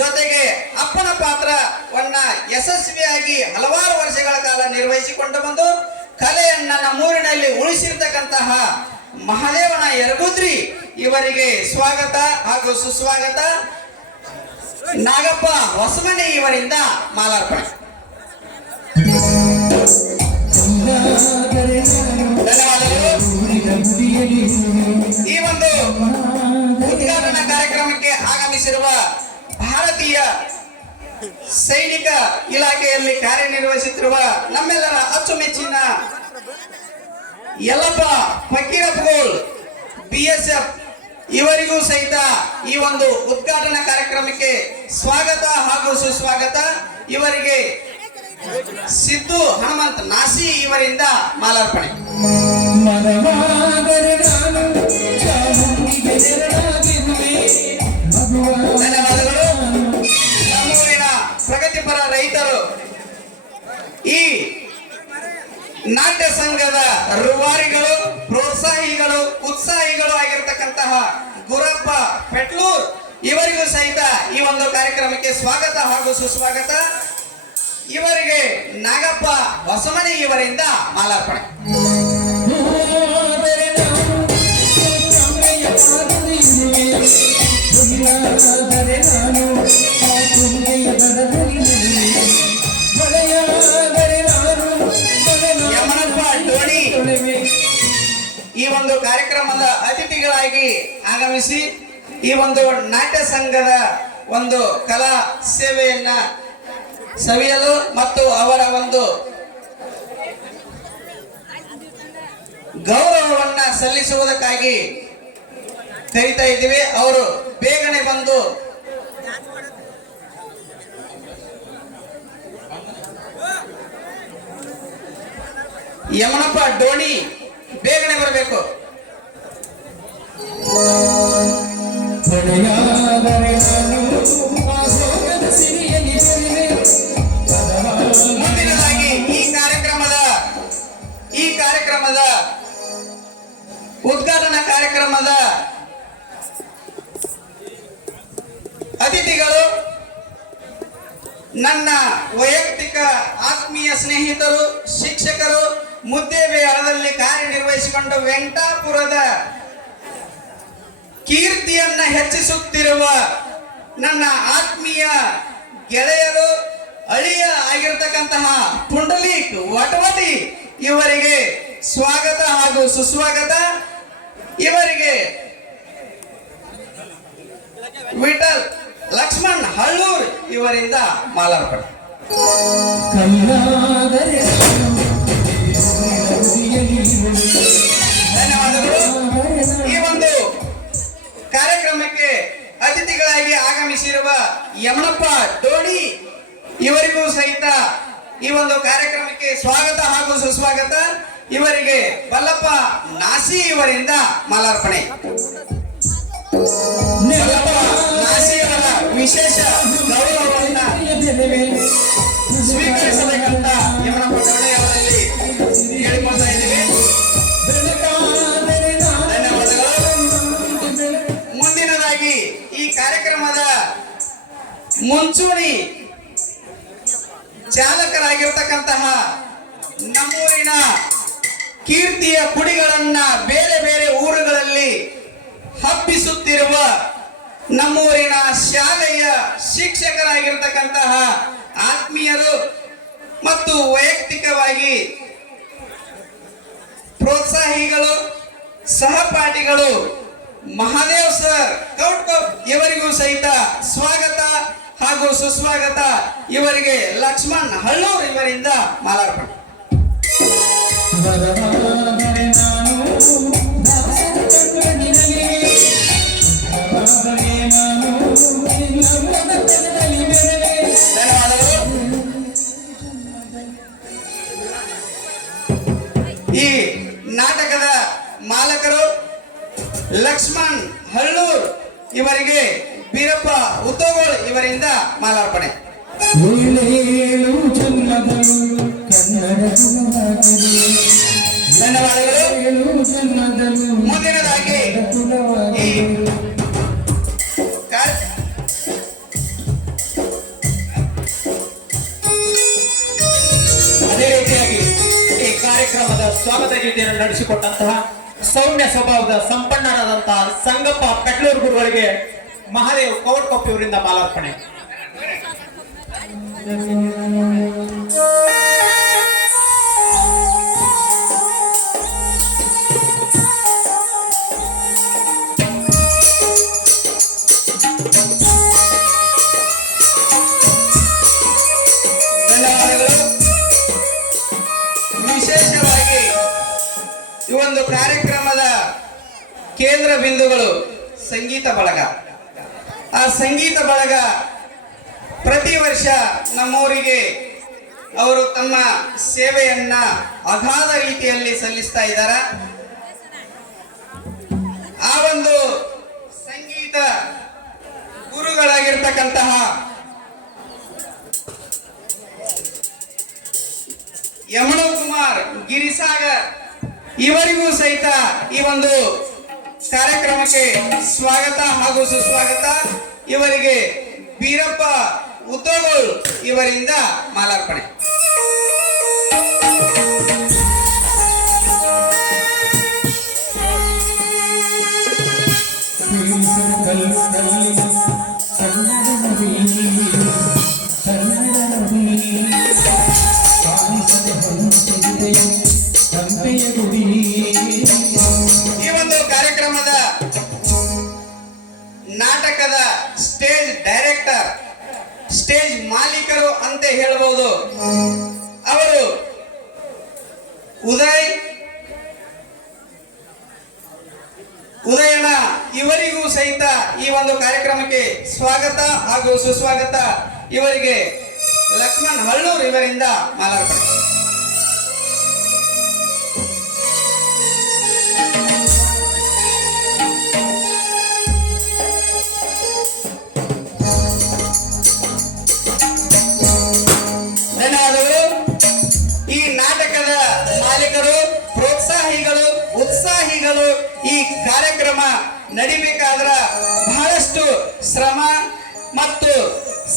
ಜೊತೆಗೆ ಅಪ್ಪನ ಪಾತ್ರವನ್ನ ಯಶಸ್ವಿಯಾಗಿ ಹಲವಾರು ವರ್ಷಗಳ ಕಾಲ ನಿರ್ವಹಿಸಿಕೊಂಡು ಬಂದು ಕಲೆಯನ್ನ ನಮ್ಮೂರಿನಲ್ಲಿ ಉಳಿಸಿರ್ತಕ್ಕಂತಹ ಮಹಾದೇವನ ಯರಗುದ್ರಿ ಇವರಿಗೆ ಸ್ವಾಗತ ಹಾಗೂ ಸುಸ್ವಾಗತ. ನಾಗಪ್ಪ ಹೊಸಮನಿ ಇವರಿಂದ ಮಾಲಾರ್ಪಣೆ. ಧನ್ಯವಾದಗಳು. ಈ ಒಂದು ಉದ್ಘಾಟನಾ ಕಾರ್ಯಕ್ರಮಕ್ಕೆ ಆಗಮಿಸಿರುವ ಭಾರತೀಯ ಸೈನಿಕ ಇಲಾಖೆಯಲ್ಲಿ ಕಾರ್ಯನಿರ್ವಹಿಸುತ್ತಿರುವ ನಮ್ಮೆಲ್ಲರ ಅಚ್ಚುಮೆಚ್ಚಿನ ಯಲ್ಲಪ್ಪ ಫಕೀರಪ್ಪಗೋಳ್ BSF ಇವರಿಗೂ ಸಹಿತ ಈ ಒಂದು ಉದ್ಘಾಟನಾ ಕಾರ್ಯಕ್ರಮಕ್ಕೆ ಸ್ವಾಗತ ಹಾಗೂ ಸುಸ್ವಾಗತ. ಇವರಿಗೆ ಸಿದ್ದು ಹನುಮಂತ್ ನಾಸಿ ಇವರಿಂದ ಮಾಲಾರ್ಪಣೆ. ಧನ್ಯವಾದಗಳು. ನಮ್ಮೂರಿನ ಪ್ರಗತಿಪರ ರೈತರು ಈ ನಾಟ್ಯ ಸಂಘದ ರೂವಾರಿಗಳು, ಪ್ರೋತ್ಸಾಹಿಗಳು, ಉತ್ಸಾಹಿಗಳು ಆಗಿರ್ತಕ್ಕಂತಹ ಗುರಪ್ಪ ಪೆಟ್ಲೂರ್ ಇವರಿಗೂ ಸಹಿತ ಈ ಒಂದು ಕಾರ್ಯಕ್ರಮಕ್ಕೆ ಸ್ವಾಗತ ಹಾಗೂ ಸುಸ್ವಾಗತ. ಇವರಿಗೆ ನಾಗಪ್ಪ ಹೊಸಮನಿ ಇವರಿಂದ ಮಾಲಾರ್ಪಣೆ. ಯಮನಪ್ಪ ಡೋಣಿ ಈ ಒಂದು ಕಾರ್ಯಕ್ರಮದ ಅತಿಥಿಗಳಾಗಿ ಆಗಮಿಸಿ ಈ ಒಂದು ನಾಟ್ಯ ಸಂಘದ ಒಂದು ಕಲಾ ಸೇವೆಯನ್ನ ಸವಿಯಲು ಮತ್ತು ಅವರ ಒಂದು ಗೌರವವನ್ನ ಸಲ್ಲಿಸುವುದಕ್ಕಾಗಿ ಕರೀತಾ ಇದ್ದೀವಿ. ಅವರು ಬೇಗನೆ ಬಂದು ಯಮನಪ್ಪ ಡೋಣಿ ಬೇಗನೆ ಬರಬೇಕು. ಹೊಳೆಯಾದರೆ ನಾನು ಆ ಭೋಗದ ಸಿರಿಯಲ್ಲಿ ಬೆರೆವೆ. ಮುಂದಿನದಾಗಿ ಈ ಕಾರ್ಯಕ್ರಮದ ಉದ್ಘಾಟನಾ ಕಾರ್ಯಕ್ರಮದ ಅತಿಥಿಗಳು ನನ್ನ ವೈಯಕ್ತಿಕ ಆತ್ಮೀಯ ಸ್ನೇಹಿತರು, ಶಿಕ್ಷಕರು, ಮುದ್ದೇಬಿಹಾಳದಲ್ಲಿ ಕಾರ್ಯನಿರ್ವಹಿಸಿಕೊಂಡು ವೆಂಕಟಾಪುರದ ಕೀರ್ತಿಯನ್ನ ಹೆಚ್ಚಿಸುತ್ತಿರುವ ನನ್ನ ಆತ್ಮೀಯ ಗೆಳೆಯರು, ಅಳಿಯ ಆಗಿರತಕ್ಕಂತಹ ಪುಂಡಲೀಕ್ ವಟವಟಿ ಇವರಿಗೆ ಸ್ವಾಗತ ಹಾಗೂ ಸುಸ್ವಾಗತ. ಇವರಿಗೆ ವಿಠಲ್ ಲಕ್ಷ್ಮಣ್ ಹಳ್ಳೂರ್ ಇವರಿಂದ ಮಾಲಾರ್ಪಣೆ. ಕೈಲಾದರೆ ಧನ್ಯವಾದಗಳು. ಈ ಒಂದು ಕಾರ್ಯಕ್ರಮಕ್ಕೆ ಅತಿಥಿಗಳಾಗಿ ಆಗಮಿಸಿರುವ ಯಮನಪ್ಪ ಡೋಣಿ ಇವರಿಗೂ ಸಹಿತ ಈ ಒಂದು ಕಾರ್ಯಕ್ರಮಕ್ಕೆ ಸ್ವಾಗತ ಹಾಗೂ ಸುಸ್ವಾಗತ. ಇವರಿಗೆ ಬಲ್ಲಪ್ಪ ನಾಸಿ ಇವರಿಂದ ಮಾಲಾರ್ಪಣೆ. ಬಲ್ಲಪ್ಪ ನಾಸಿ ಅವರ ವಿಶೇಷ ಗೌರವವನ್ನ ಸ್ವೀಕರಿಸಬೇಕಂತ ಯಮನಪ್ಪ ಡೋಣಿ ಅವರಲ್ಲಿ ಕೇಳಿಕೊಳ್ತಾ ಇದ್ದೀವಿ. ಧನ್ಯವಾದಗಳು. ಮುಂದಿನದಾಗಿ ಈ ಕಾರ್ಯಕ್ರಮದ ಮುಂಚೂಣಿ ಚಾಲಕರಾಗಿರ್ತಕ್ಕಂತಹ ನಮ್ಮೂರಿನ ಕೀರ್ತಿಯ ಕುಡಿಗಳನ್ನ ಬೇರೆ ಬೇರೆ ಊರುಗಳಲ್ಲಿ ಹಬ್ಬಿಸುತ್ತಿರುವ ನಮ್ಮೂರಿನ ಶಾಲೆಯ ಶಿಕ್ಷಕರಾಗಿರ್ತಕ್ಕಂತಹ ಆತ್ಮೀಯರು ಮತ್ತು ವೈಯಕ್ತಿಕವಾಗಿ ಪ್ರೋತ್ಸಾಹಿಗಳು, ಸಹಪಾಠಿಗಳು ಮಹಾದೇವ್ ಸರ್ ಕೌಟ್ಕೊಪ್ ಇವರಿಗೂ ಸಹಿತ ಸ್ವಾಗತ ಹಾಗೂ ಸುಸ್ವಾಗತ. ಇವರಿಗೆ ಲಕ್ಷ್ಮಣ್ ಹಳ್ಳೂರ್ ಇವರಿಂದ ಮಾಲಾರ್ಪಣೆ. ಬರವಾದರೆ ನಾನು ದಾಸರ ಕಣ್ಣಿನಲ್ಲಿ, ಬರವಾದರೆ ನಾನು ನಮ್ಮದ ಕಣ್ಣಲ್ಲಿ ಬೆರೆವೆ. ಧನ್ಯವಾದಗಳು. ಈ ನಾಟಕದ ಮಾಲಕರು ಲಕ್ಷ್ಮಣ್ ಹಳ್ಳೂರ್ ಇವರಿಗೆ ಬೀರಪ್ಪ ಉತ್ತೋಗೋಳ್ ಇವರಿಂದ ಮಾಲಾರ್ಪಣೆ. ಏಳೇಳು ಜನ್ಮಗಳು ಕನ್ನಡ ಕುಲವಾಗಲಿ. ಧನ್ಯವಾದಗಳು. ಏಳು ಜನ್ಮಗಳು ಮುಂದಿನದಾಗಿ ಈ ಕಾರ್ಯ- ಅದೇ ರೀತಿಯಾಗಿ ಈ ಕಾರ್ಯಕ್ರಮದ ಸ್ವಾಗತ ಗೀತೆಯನ್ನು ನಡೆಸಿಕೊಟ್ಟಂತಹ ಸೌಮ್ಯ ಸ್ವಭಾವದ ಸಂಪನ್ನರಾದಂತಹ ಸಂಗಪ್ಪ ಪೆಟ್ಲೂರು ಗುರುಗಳಿಗೆ ಮಹಾದೇವ್ ಕೌಟ್ಕೊಪ್ಪ ಇವರಿಂದ ಮಾಲಾರ್ಪಣೆ. ಧನ್ಯವಾದಗಳು. ವಿಶೇಷವಾಗಿ ಈ ಒಂದು ಕಾರ್ಯಕ್ರಮದ ಕೇಂದ್ರ ಬಿಂದುಗಳು ಸಂಗೀತ ಬಳಗ. ಆ ಸಂಗೀತ ಬಳಗ ಪ್ರತಿ ವರ್ಷ ನಮ್ಮೂರಿಗೆ ಅವರು ತಮ್ಮ ಸೇವೆಯನ್ನ ಅಗಾಧ ರೀತಿಯಲ್ಲಿ ಸಲ್ಲಿಸ್ತಾ ಇದ್ದಾರೆ. ಆ ಒಂದು ಸಂಗೀತ ಗುರುಗಳಾಗಿರ್ತಕ್ಕಂತಹ ಯಮಣ ಕುಮಾರ್ ಗಿರಿಸಾಗರ್ ಇವರಿಗೂ ಸಹಿತ ಈ ಒಂದು ಕಾರ್ಯಕ್ರಮಕ್ಕೆ ಸ್ವಾಗತ ಹಾಗೂ ಸುಸ್ವಾಗತ. ಇವರಿಗೆ ಬೀರಪ್ಪ ಉತ್ತೋಗೋಳ್ ಇವರಿಂದ ಮಾಲಾರ್ಪಣೆ. ಈ ಒಂದು ಕಾರ್ಯಕ್ರಮದ ನಾಟಕದ ಸ್ಟೇಜ್ ಡೈರೆಕ್ಟರ್ ನಾಯಕರು ಅಂತ ಹೇಳಬಹುದು. ಅವರು ಉದಯಣ್ಣ ಇವರಿಗೂ ಸಹಿತ ಈ ಒಂದು ಕಾರ್ಯಕ್ರಮಕ್ಕೆ ಸ್ವಾಗತ ಹಾಗೂ ಸುಸ್ವಾಗತ. ಇವರಿಗೆ ಲಕ್ಷ್ಮಣ್ ಹಳ್ಳೂರ್ ಇವರಿಂದ ಮಾಲಾರ್ಪಣೆ. ಧನ್ಯವಾದಗಳು. ಈ ನಾಟಕದ ಮಾಲೀಕರು, ಪ್ರೋತ್ಸಾಹಿಗಳು, ಉತ್ಸಾಹಿಗಳು ಈ ಕಾರ್ಯಕ್ರಮ ನಡಿಬೇಕಾದ್ರ ಬಹಳಷ್ಟು ಶ್ರಮ ಮತ್ತು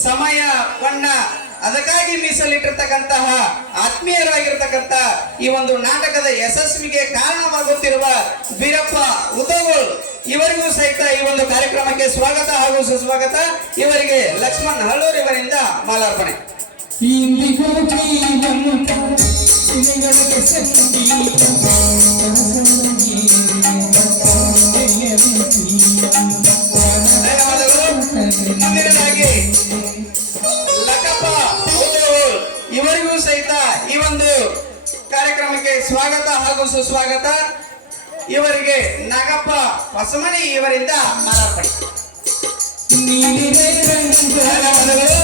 ಸಮಯವನ್ನ ಅದಕ್ಕಾಗಿ ಮೀಸಲಿಟ್ಟಿರ್ತಕ್ಕಂತಹ ಆತ್ಮೀಯರಾಗಿರ್ತಕ್ಕಂಥ ಈ ಒಂದು ನಾಟಕದ ಯಶಸ್ವಿಗೆ ಕಾರಣವಾಗುತ್ತಿರುವ ಬೀರಪ್ಪ ಉದಗೋಳ್ ಇವರಿಗೂ ಸಹಿತ ಈ ಒಂದು ಕಾರ್ಯಕ್ರಮಕ್ಕೆ ಸ್ವಾಗತ ಹಾಗೂ ಸುಸ್ವಾಗತ. ಇವರಿಗೆ ಲಕ್ಷ್ಮಣ್ ಹಳ್ಳೂರ್ ಇವರಿಂದ ಮಾಲಾರ್ಪಣೆ. ಇಂದಿಗೂ ಜೀವಂತ ನಿನಗೆ ಸಂಗೀತ ಧನ್ಯವಾದಗಳು. ಮುಂದಿನದಾಗಿ ಲಕ್ಕಪ್ಪ ಉದಗೋಳ್ ಇವರಿಗೂ ಸಹಿತ ಈ ಒಂದು ಕಾರ್ಯಕ್ರಮಕ್ಕೆ ಸ್ವಾಗತ ಹಾಗೂ ಸುಸ್ವಾಗತ. ಇವರಿಗೆ ನಾಗಪ್ಪ ಹೊಸಮನಿ ಇವರಿಂದ ಮಾಲಾರ್ಪಣೆ. ಧನ್ಯವಾದಗಳು.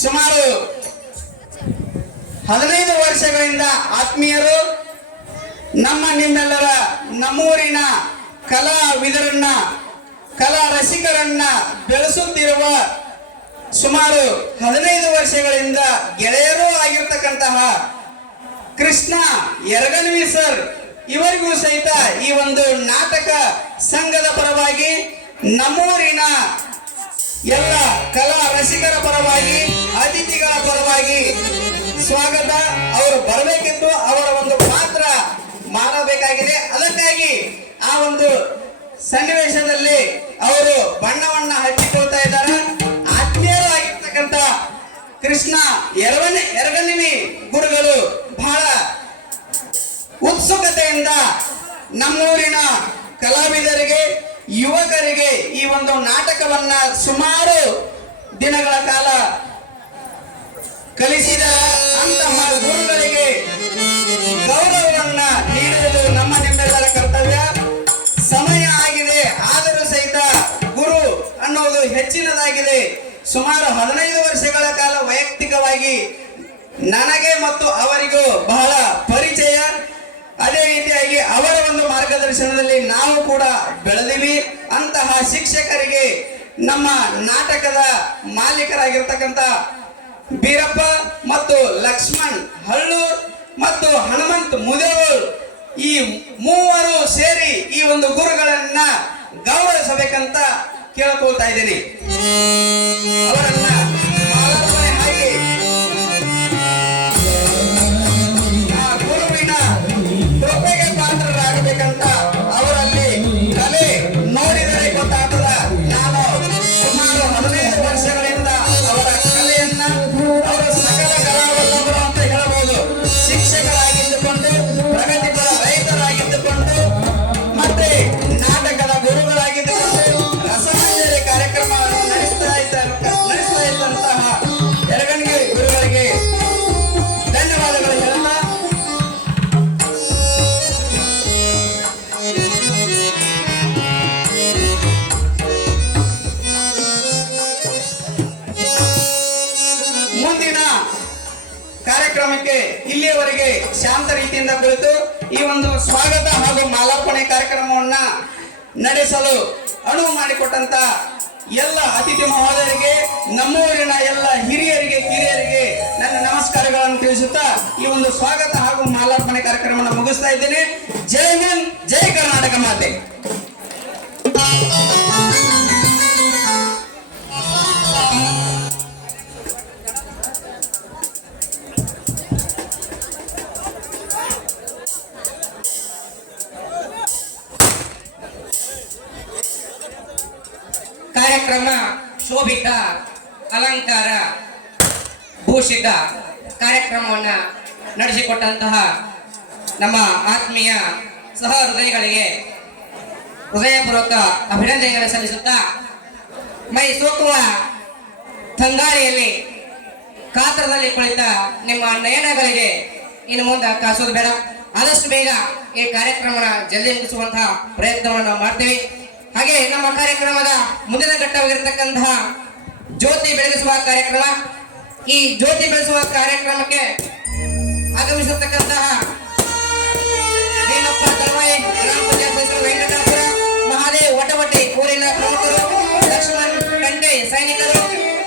ಸುಮಾರು 15 ವರ್ಷಗಳಿಂದ ಆತ್ಮೀಯರು ನಿಮ್ಮೆಲ್ಲರ ನಮ್ಮೂರಿನ ಕಲಾವಿದರನ್ನ, ಕಲಾ ರಸಿಕರನ್ನ ಬೆಳೆಸುತ್ತಿರುವ ಸುಮಾರು 15 ವರ್ಷಗಳಿಂದ ಗೆಳೆಯರೂ ಆಗಿರ್ತಕ್ಕಂತಹ ಕೃಷ್ಣ ಯರಗನ್ವಿ ಸರ್ ಇವರಿಗೂ ಸಹಿತ ಈ ಒಂದು ನಾಟಕ ಸಂಘದ ಪರವಾಗಿ, ನಮ್ಮೂರಿನ ಎಲ್ಲ ಕಲಾ ರಸಿಕರ ಪರವಾಗಿ, ಅತಿಥಿಗಳ ಪರವಾಗಿ ಸ್ವಾಗತ. ಅವರು ಬರಬೇಕಿತ್ತು, ಅವರ ಒಂದು ಪಾತ್ರ ಮಾಡಬೇಕಾಗಿದೆ. ಅದಕ್ಕಾಗಿ ಆ ಒಂದು ಸನ್ನಿವೇಶದಲ್ಲಿ ಅವರು ಬಣ್ಣವನ್ನ ಹಚ್ಚಿಕೊಳ್ತಾ ಇದ್ದಾರೆ. ಆತ್ಮೀಯರು ಆಗಿರ್ತಕ್ಕಂಥ ಕೃಷ್ಣ ಯರಗನ್ವಿ ಗುರುಗಳು ಬಹಳ ಉತ್ಸುಕತೆಯಿಂದ ನಮ್ಮೂರಿನ ಕಲಾವಿದರಿಗೆ, ಯುವಕರಿಗೆ ಈ ಒಂದು ನಾಟಕವನ್ನ ಸುಮಾರು ದಿನಗಳ ಕಾಲ ಕಲಿಸಿದ ಅಂತಹ ಗುರುಗಳಿಗೆ ಗೌರವವನ್ನ ನೀಡುವುದು ನಿಮ್ಮೆಲ್ಲರ ಕರ್ತವ್ಯ. ಸಮಯ ಆಗಿದೆ, ಆದರೂ ಸಹಿತ ಗುರು ಅನ್ನೋದು ಹೆಚ್ಚಿನದಾಗಿದೆ. ಸುಮಾರು 15 ವರ್ಷಗಳ ಕಾಲ ವೈಯಕ್ತಿಕವಾಗಿ ನನಗೆ ಮತ್ತು ಅವರಿಗೂ ಬಹಳ ಪರಿಚಯ. ಅದೇ ರೀತಿಯಾಗಿ ಅವರ ಒಂದು ಮಾರ್ಗದರ್ಶನದಲ್ಲಿ ನಾವು ಕೂಡ ಬೆಳೆದಿವಿ. ಅಂತಹ ಶಿಕ್ಷಕರಿಗೆ ನಮ್ಮ ನಾಟಕದ ಮಾಲೀಕರಾಗಿರ್ತಕ್ಕಂಥ ಬೀರಪ್ಪ ಮತ್ತು ಲಕ್ಷ್ಮಣ್ ಹಳ್ಳೂರ್ ಮತ್ತು ಹನುಮಂತ್ ಮುದೇಗೋಳ್ ಈ ಮೂವರು ಸೇರಿ ಈ ಒಂದು ಗುರುಗಳನ್ನ ಗೌರವಿಸಬೇಕಂತ ಕೇಳ್ಕೊಳ್ತಾ ಇದ್ದೀನಿ. ಅವರನ್ನ ಮಾಲಾರ್ಪಣೆ ಹಾಕಿ ಆ ಗುರುವಿನ ಕೃಪೆಗೆ ಪಾತ್ರರಾಗಬೇಕಂತ ಅವರಲ್ಲಿ ಕಲೆ ನೋಡಿದರೆ ಗೊತ್ತಾಗ್ತದ. ನಾನು ಸುಮಾರು 15 ವರ್ಷಗಳಿಂದ ಅವರ ಕಲೆಯನ್ನ, ಅವರ ಸಕಲ ಕಲಾವಲ್ಲಭರು ಅಂತ ಹೇಳಬಹುದು. ಶಿಕ್ಷಕರಾಗಿದ್ದುಕೊಂಡು, ಪ್ರಗತಿಪರ ರೈತರಾಗಿದ್ದುಕೊಂಡು, ಮತ್ತೆ ನಾಟಕದ ಗುರುಗಳಾಗಿದ್ದುಕೊಂಡು ರಸಮಂಜರಿ ಕಾರ್ಯಕ್ರಮವನ್ನು ನಡೆಸ್ತಾ ಇದ್ದಂತಹ ಯರಗನ್ವಿ ಗುರುಗಳಿಗೆ ಧನ್ಯವಾದಗಳು ಹೇಳುತ್ತಾ ಮುಂದಿನ ಕಾರ್ಯಕ್ರಮಕ್ಕೆ ಇಲ್ಲಿಯವರೆಗೆ ಶಾಂತ ರೀತಿಯಿಂದ ಕುಳಿತು ಈ ಒಂದು ಸ್ವಾಗತ ಹಾಗೂ ಮಾಲಾರ್ಪಣೆ ಕಾರ್ಯಕ್ರಮವನ್ನ ನಡೆಸಲು ಅನುವು ಮಾಡಿಕೊಟ್ಟಂತ ಎಲ್ಲ ಅತಿಥಿ ಮಹೋದಯರಿಗೆ, ನಮ್ಮೂರಿನ ಎಲ್ಲ ಹಿರಿಯರಿಗೆ, ಕಿರಿಯರಿಗೆ ನನ್ನ ನಮಸ್ಕಾರಗಳನ್ನು ತಿಳಿಸುತ್ತಾ ಈ ಒಂದು ಸ್ವಾಗತ ಹಾಗೂ ಮಾಲಾರ್ಪಣೆ ಕಾರ್ಯಕ್ರಮವನ್ನು ಮುಗಿಸ್ತಾ ಇದ್ದೇನೆ. ಜೈ ಹಿಂದ್, ಜೈ ಕರ್ನಾಟಕ ಮಾತೆ. ಕಾರ್ಯಕ್ರಮ ಶೋಭಿತ, ಅಲಂಕಾರ ಭೂಷಿತ ಕಾರ್ಯಕ್ರಮವನ್ನ ನಡೆಸಿಕೊಟ್ಟಂತಹ ನಮ್ಮ ಆತ್ಮೀಯ ಸಹ ಹೃದಯಗಳಿಗೆ ಹೃದಯಪೂರ್ವಕ ಅಭಿನಂದನೆಗಳನ್ನು ಸಲ್ಲಿಸುತ್ತಾ ಮೈ ಸೋಕುವ ತಂಗಾಳಿಯಲ್ಲಿ ಕಾತರದಲ್ಲಿ ಕುಳಿತ ನಿಮ್ಮ ನಯನಗಳಿಗೆ ಇನ್ನು ಮುಂದೆ ಕಾಸೋದು ಬೇಡ. ಆದಷ್ಟು ಬೇಗ ಈ ಕಾರ್ಯಕ್ರಮನ ಜಲ್ದಿ ಮುಗಿಸುವಂತಹ ಪ್ರಯತ್ನವನ್ನು ನಾವು ಮಾಡ್ತೇವೆ. ಹಾಗೆ ನಮ್ಮ ಕಾರ್ಯಕ್ರಮದ ಮುಂದಿನ ಘಟ್ಟವಾಗಿರತಕ್ಕಂತಹ ಜ್ಯೋತಿ ಬೆಳಗಿಸುವ ಕಾರ್ಯಕ್ರಮ. ಈ ಜ್ಯೋತಿ ಬೆಳೆಸುವ ಕಾರ್ಯಕ್ರಮಕ್ಕೆ ಆಗಮಿಸಿರ್ತಕ್ಕಂತಹ ಭೀಮಪ್ಪ ತಳವಾಯಿ, ಗ್ರಾಮ ಪಂಚಾಯತ್ ಸದಸ್ಯರು ವೆಂಕಟಾಪುರ, ಮಹಾದೇವ್ ವಟವಟಿ ಊರಿನ ಪ್ರಮುಖರು, ಲಕ್ಷ್ಮಣ್ ಕಂಟೆ ಸೈನಿಕರು,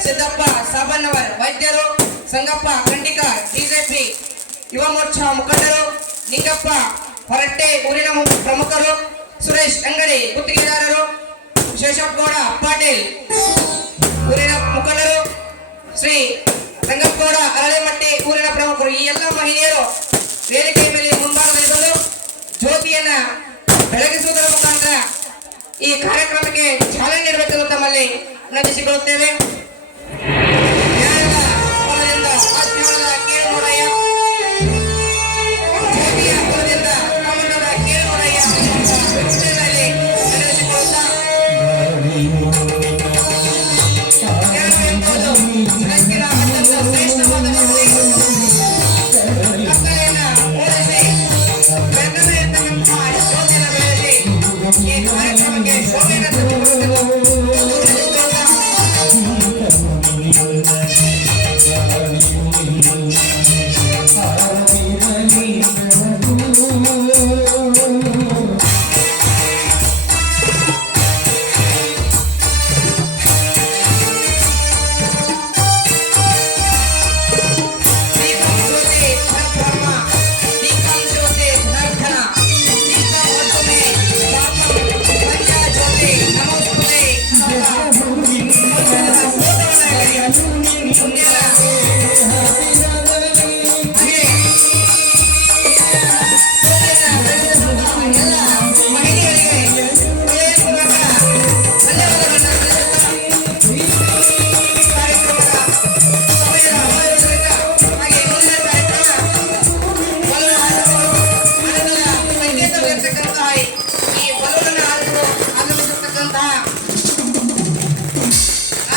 ಸಿದ್ದಪ್ಪ ಸಾಬಣ್ಣವರ್ ವೈದ್ಯರು, ಸಂಗಪ್ಪ ಖಂಡಿಕ ಬಿಜೆಪಿ ಯುವ ಮೋರ್ಚಾ ಮುಖಂಡರು, ನಿಂಗಪ್ಪ ಹೊರಟ್ಟೆ ಊರಿನ ಪ್ರಮುಖರು, ಸುರೇಶ್ ಅಂಗಡಿ ಗುತ್ತಿಗೆದಾರರು, ಶೇಷಪ್ಪಗೌಡ ಪಾಟೀಲ್ ಊರಿನ ಮುಖಂಡರು, ಶ್ರೀ ರಂಗಪ್ಪಗೌಡ ಅರಳಿಮಟ್ಟಿ ಊರಿನ ಪ್ರಮುಖರು, ಈ ಎಲ್ಲ ಮಹಿಳೆಯರು ವೇದಿಕೆಯ ಮೇಲೆ ಮುಂಭಾಗದಲ್ಲಿ ಬಂದು ಜ್ಯೋತಿಯನ್ನ ಬೆಳಗಿಸುವುದರ ಮುಖಾಂತರ ಈ ಕಾರ್ಯಕ್ರಮಕ್ಕೆ ಚಾಲನೆ ನೀಡಬೇಕೆಂದು ತಮ್ಮಲ್ಲಿ ವಿನಂತಿಸಿಕೊಳ್ಳುತ್ತೇವೆ. ನ್ಯಾಯದ ಫಲದಿಂದ ಅಜ್ಞಾನದ ಕೇಳುವರಯ್ಯ, ಜ್ಯೋತಿಯ ಫಲದಿಂದ ಅಮೃತದ ಕೇಳುವರಯ್ಯ ವಿಷಯದಲ್ಲಿ ನಡೆಸಿಕೊಳ್ಳುತ್ತಾ ಜಗತ್ತಿನ ಅತ್ಯಂತ ಶ್ರೇಷ್ಠವಾದ ಮಕ್ಕಳನ್ನ ಓದಿಸಿ ಬೆಳಗದೆ ಇರ್ತಕ್ಕಂತಹ ಜ್ಯೋತಿಯನ್ನು ಬೆಳೆಸಿ ಈ ಕಾರ್ಯಕ್ರಮಕ್ಕೆ ಶೋಭೆಯನ್ನು ತಂದುಕೊಡುತ್ತೇವೆ.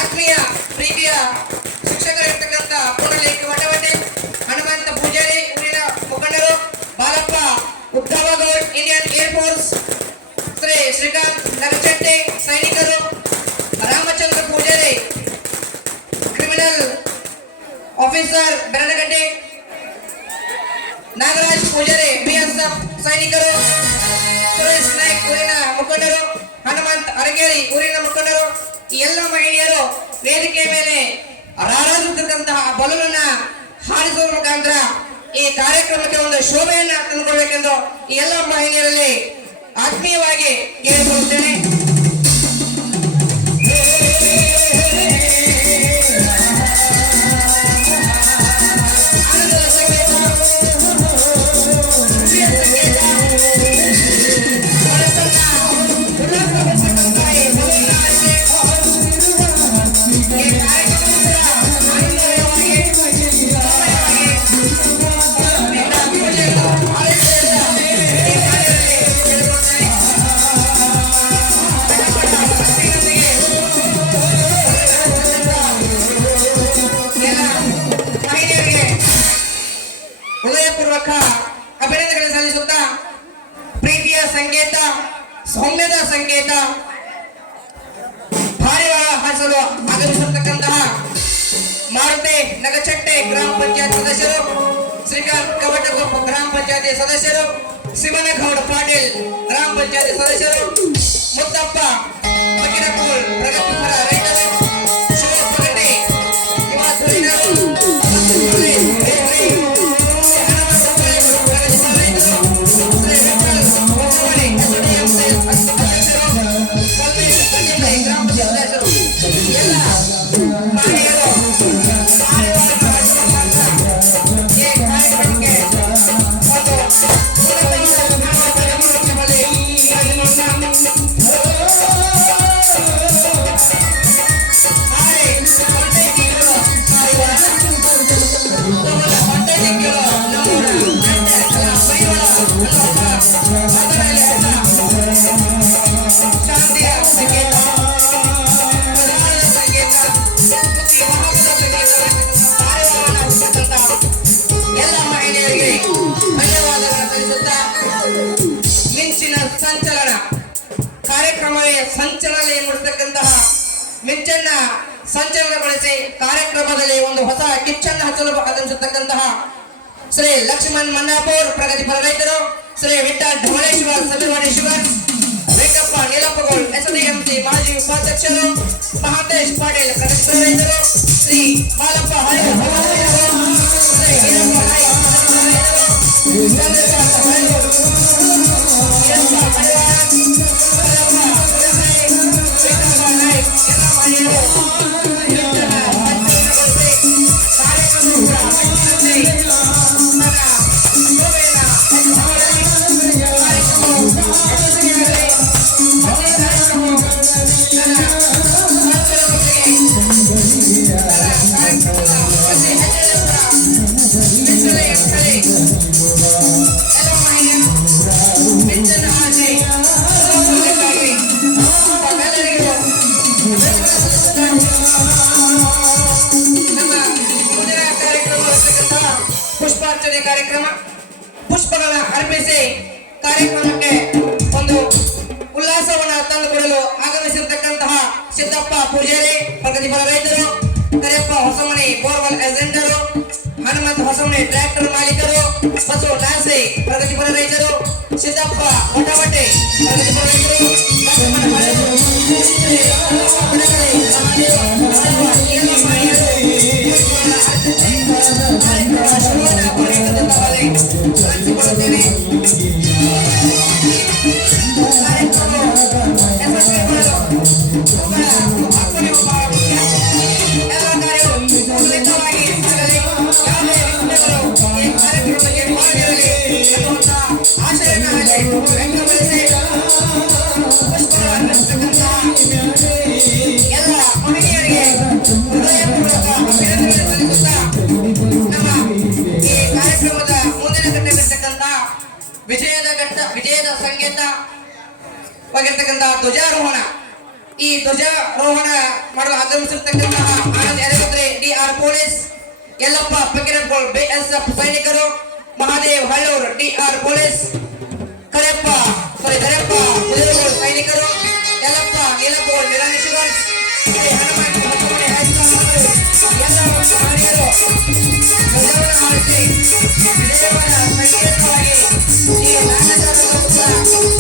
ಆತ್ಮೀಯ ಪ್ರೀತಿಯ ಶಿಕ್ಷಕರಿರ್ತಕ್ಕಂಥ ಪುಣಲೇಖ ವಟವಟೆ, ಹನುಮಂತ ಪೂಜಾರಿ ಊರಿನ ಮುಖಂಡರು, ಬಾಲಪ್ಪ ಉದ್ಧವಗೌಡ್ ಇಂಡಿಯನ್ ಏರ್ಫೋರ್ಸ್, ಶ್ರೀ ಶ್ರೀಕಾಂತ್ ನಗಚಟ್ಟೆ ಸೈನಿಕರು, Ramachandra Pujari criminal officer Beradagadde, Nagaraj Pujari BSF ಸೈನಿಕರು, ಸುರೇಶ್ ನಾಯ್ಕ್ ಊರಿನ ಮುಖಂಡರು, ಹನುಮಂತ್ ಅರಗೇರಿ ಊರಿನ ಮುಖಂಡರು, ಈ ಎಲ್ಲ ಮಹಿಳೆಯರು ವೇದಿಕೆಯ ಮೇಲೆ ರಾರಾಜಿರ್ತಕ್ಕಂತಹ ಬಲೂನನ್ನ ಹಾರಿಸುವ ಮುಖಾಂತರ ಈ ಕಾರ್ಯಕ್ರಮಕ್ಕೆ ಒಂದು ಶೋಭೆಯನ್ನ ತಂದುಕೊಳ್ಬೇಕೆಂದು ಈ ಎಲ್ಲ ಮಹಿಳೆಯರಲ್ಲಿ ಆತ್ಮೀಯವಾಗಿ ಕೇಳಿಕೊಳ್ಳುತ್ತೇನೆ. ಆನಂದದ ಸಂಗೀತ, ಖುಷಿಯ ಸಂಗೀತ, ಮನಸ್ಸನ್ನ ಉಲ್ಲಾಸಗೊಳಿಸತಕ್ಕಂತಹ ಈ ಬಲೂನ್ನ ಹಾರಿಸಿ ಈ ಕಾರ್ಯಕ್ರಮದ ಆನಂದಮಯವಾಗಿ ಸಮಯವಾಗಿ ನಿನ್ನ ಪೂಜೆಯನ್ನು ಆಲಿಸುವುದರಿಂದ ಈ ಕಾರ್ಯದಲ್ಲಿ ಕೇಳಿಕೊಳ್ಳುತ್ತೇನೆ. ಭಕ್ತಿಯೊಂದಿಗೆ ಎಲ್ಲ ಮಹಿಳೆಯರಿಗೆ ಹೃದಯಪೂರ್ವಕ ಅಭಿನಂದನೆಗಳನ್ನು ಸಲ್ಲಿಸುತ್ತಾ ಪ್ರೀತಿಯ ಸಂಕೇತ, ಸೌಮ್ಯದ ಸಂಕೇತ, ಪಾರಿವಾಳ ಹಾರಿಸಲು ಆಗಮಿಸಿರ್ತಕ್ಕಂತಹ ಮಾರುತಿ ನಗಚಟ್ಟೆ ಗ್ರಾಮ ಪಂಚಾಯತ್ ಸದಸ್ಯರು, ಶ್ರೀಕಾಂತ್ ಕವಟಗೊಪ್ಪ ಗ್ರಾಮ ಪಂಚಾಯತಿ ಸದಸ್ಯರು, ಶಿವನಗೌಡ ಪಾಟೀಲ್ ಗ್ರಾಮ ಪಂಚಾಯತಿ ಸದಸ್ಯರು, ಮುತ್ತಪ್ಪ ಮಕಿರಪೂರ್ ಪ್ರಗತಿಪರ ರೈತರು, ಶಿವಪ್ಪ ಗಡ್ಡೆ ಯುವ ಧುರೀಣರು, ಮತ್ತು ಶ್ರೀ ಶ್ರೀ ಹನುಮಂತಪ್ಪ ಪ್ರಗತಿಪರ ರೈತರು, ಶ್ರೀ ವಿಠಲ್ ಹೊಸಮನಿ SDMC ಅಧ್ಯಕ್ಷರು, ಕಲ್ಮೇಶ್ ಕಣ್ಣಿಮೆ ಗ್ರಾಮ ಪಂಚಾಯತ್ ಸದಸ್ಯರು, ಎಲ್ಲ ಮಹಿಳೆಯರು ಪಾರಿವಾಳವನ್ನು ಹಾರಿಸುವ ಮುಖಾಂತರ ಈ ಕಾರ್ಯಕ್ರಮಕ್ಕೆ ಒಂದು ಪೂರ್ಣಗೊಳಿಸುವ ನಮ್ಮಲ್ಲಿ ಸಂಚಲನ ಮೂಡಿಸತಕ್ಕಂತಹ ಮಿಂಚನ್ನ ಸಂಚಲನಗೊಳಿಸಿ ಕಾರ್ಯಕ್ರಮದಲ್ಲಿ ಒಂದು ಹೊಸ ಕಿಚ್ಚನ್ನ ಹಚ್ಚಲು ಆಗಮಿಸತಕ್ಕಂತಹ ಶ್ರೀ ಲಕ್ಷ್ಮಣ್ ಮನ್ನಾಪುರ್ ಪ್ರಗತಿಪರ ರೈತರು, ಶ್ರೀ ವಿಠಲ್ ಢವಳೇಶ್ವರ್ ಸಮಿವಾಡೇಶ್ವರ್, ವೆಂಕಪ್ಪ ನೀಲಪ್ಪಗೋಳ್ ಎಸ್ಡಿಎಂಸಿ ಮಾಜಿ ಉಪಾಧ್ಯಕ್ಷರು, ಮಹಾಂತೇಶ್ ಪಾಟೀಲ್ ಪ್ರಗತಿಪರ ರೈತರು, ಶ್ರೀ ಬಾಲಪ್ಪ ಹಳೇರು, ಶ್ರೀ ವೀರಪ್ಪ ನಾಯ್ಕ ಚಂದ್ರಕಾಂತ ಹಳೇರು, ವೀರಪ್ಪ ಹಳೇವಾಡ್, ವೀರಪ್ಪ ನಾಯ್ಕ ಎಲ್ಲ ಮಹಿಳೆಯರು ಪುಷ್ಪಾರ್ಚನೆ ಕಾರ್ಯಕ್ರಮ. ಪುಷ್ಪಗಳನ್ನ ಅರ್ಪಿಸಿ ಕಾರ್ಯಕ್ರಮಕ್ಕೆ ಒಂದು ಉಲ್ಲಾಸವನ್ನ ತಂದುಕೊಡಲು ಆಗಮಿಸಿರ್ತಕ್ಕಂತಹ ಸಿದ್ದಪ್ಪ ಪೂಜಾರಿ ಪ್ರಗತಿಪರ ರೈತರು, ಕರಿಯಪ್ಪ ಹೊಸಮನಿ ಬೋರ್ವೆಲ್ ಏಜೆಂಟರು, ಹನುಮಂತ ಹೊಸಮನಿ ಟ್ರ್ಯಾಕ್ಟರ್ ಮಾಲೀಕರು, ಬಸವ ನಾಸಿ ಪ್ರಗತಿಪರ ರೈತರು, ಸಿದ್ದಪ್ಪ ಒಟವಟೆ ಪ್ರಗತಿಪರ ರೈತರು, ಲಕ್ಷ್ಮಣ ಹಳೇರು, ಎಲ್ಲ ಮಹಿಳೆಯರಿಗೆ ಹೃದಯಪೂರ್ವಕ ಅಭಿನಂದನೆ ಸಲ್ಲಿಸುತ್ತಾ ನಮ್ಮ ಈ ಕಾರ್ಯಕ್ರಮದ ಮುಂದಿನ ಘಟ್ಟವಿರ್ತಕ್ಕಂಥ ವಿಜಯದ ಸಂಕೇತವಾಗಿರ್ತಕ್ಕಂತಹ ಧ್ವಜಾರೋಹಣ. ಈ ಧ್ವಜಾರೋಹಣ ಮಾಡಲು ಆಗಮಿಸಿರ್ತಕ್ಕಂತಹ Anand Yaragutre DR police, Yallappa Pakiratgol BSF ಸೈನಿಕರು, ಮಹಾದೇವ್ ಹಳ್ಳೂರ್ ಡಿಆರ್ ಪೊಲೀಸ್, ದರೆಪ್ಪ ಕುದುರೆಗೋಳ್ ಸೈನಿಕರು, ಯಲ್ಲಪ್ಪ ನೀಲಪ್ಪಗೋಳ್ ನಿರಂಜೇಶ್ವರ್, ಹನುಮಂತ ಹೊಸಮನಿ ಹೈಸ್ಕೂಲ್ ಎಲ್ಲ ಮಹನೀಯರು ಧ್ವಜವನ್ನು ಹಾರಿಸಿ ವಿಜಯವನ್ನ ಸಂಕೇತವಾಗಿ ಈ ನಾಟಕವನ್ನು ಕೂಡ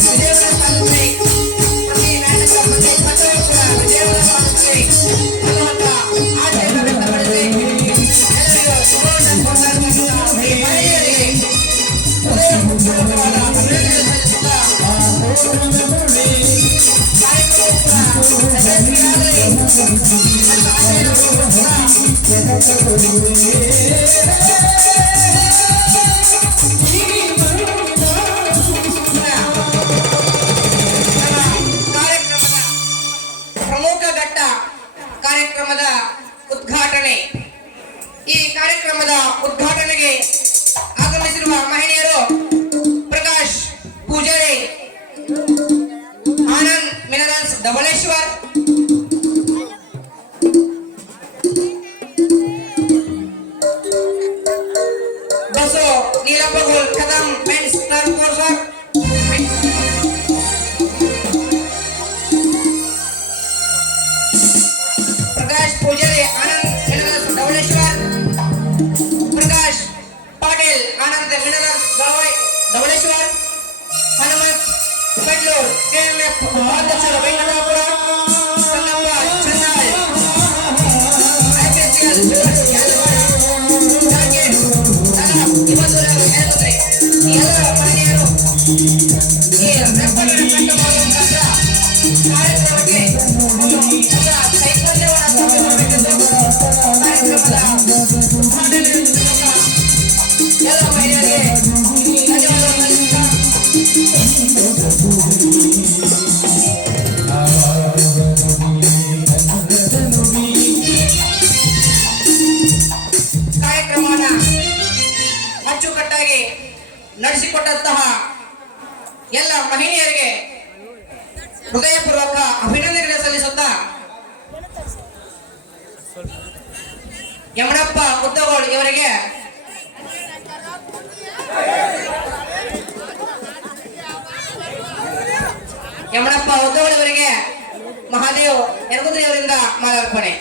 ವಿಜಯವನ್ನು ಸಾಧಿಸಿ, ಪ್ರತಿ ನಾಟಕ ಪ್ರತಿ ಪಠ್ಯವೂ ಕೂಡ ವಿಜಯವನ್ನು ಸಾಧಿಸಿ ಅನ್ನುವಂಥ ಆಶಯವನ್ನು ವ್ಯಕ್ತಪಡಿಸಿ ಎಲ್ಲರಿಗೂ ಶುಭವನ್ನು ಕೋರ್ತಕ್ಕಂತಹ ಈ ಮಹಿಳೆಯರಿಗೆ ಹೃದಯಪೂರ್ವಕವಾದ ಅಭಿನಂದನೆ ಸಲ್ಲಿಸುತ್ತಾ ಕಾರ್ಯಕ್ರಮವು ಕೂಡ ಯಶಸ್ವಿಯಾಗಲಿ ಅಂತ ಕಾರ್ಯಕ್ರಮದ ಪ್ರಮುಖ ಘಟ್ಟ ಕಾರ್ಯಕ್ರಮದ ಉದ್ಘಾಟನೆ. ಈ ಕಾರ್ಯಕ್ರಮದ ಉದ್ಘಾಟನೆಗೆ ಆಗಮಿಸಿರುವ ಮಹಿಳೆಯರು Prakash Pujari, Anand minerals Dhavaleshwar, Baso Neelappagol Kadam men's turf ಕೋರ್ಸರ್, Prakash Pujari, Anand minerals Dhavaleshwar, Prakash Patil, Anand minerals Dhavaleshwar, Hanumanth Bedlur KMF ಅಧ್ಯಕ್ಷರು ವೆಂಕಟಾಪುರ, ಸಣ್ಣಪ್ಪ ಚನ್ನಾಳ್ ಐಪಿಎಸ್ಎಲ್ ಎಲ್ಲ ಮಹಿಳೆಯರು ಈ ರೆಪ್ಪಗಳನ್ನು ಕಟ್ಟು ಮಾಡುವಂತಹ ಕಾರ್ಯಕ್ರಮಕ್ಕೆ ಒಂದು ಹೊಸ ಚೈತನ್ಯವನ್ನು ತುಂಬಬೇಕೆಂದು ಕಾರ್ಯಕ್ರಮದ ಎಲ್ಲ ಮಹಿಳೆಯರಿಗೆ ಧನ್ಯವಾದಗಳು ಕಾರ್ಯಕ್ರಮವನ್ನು ಅಚ್ಚುಕಟ್ಟಾಗಿ ನಡೆಸಿಕೊಟ್ಟಂತಹ ಎಲ್ಲ ಮಹಿಳೆಯರಿಗೆ ಹೃದಯಪೂರ್ವಕ ಅಭಿನಂದನೆ ಸಲ್ಲಿಸುತ್ತಾ ಯಮನಪ್ಪ ಉದ್ದಗೋಳ್ ಇವರಿಗೆ ಯಮನಪ್ಪ ಉದ್ದಗೋಳ್ ಇವರಿಗೆ ಮಹಾದೇವ್ ಯರಗುಂದ್ರಿ ಅವರಿಂದ ಮಾಲಾರ್ಪಣೆ.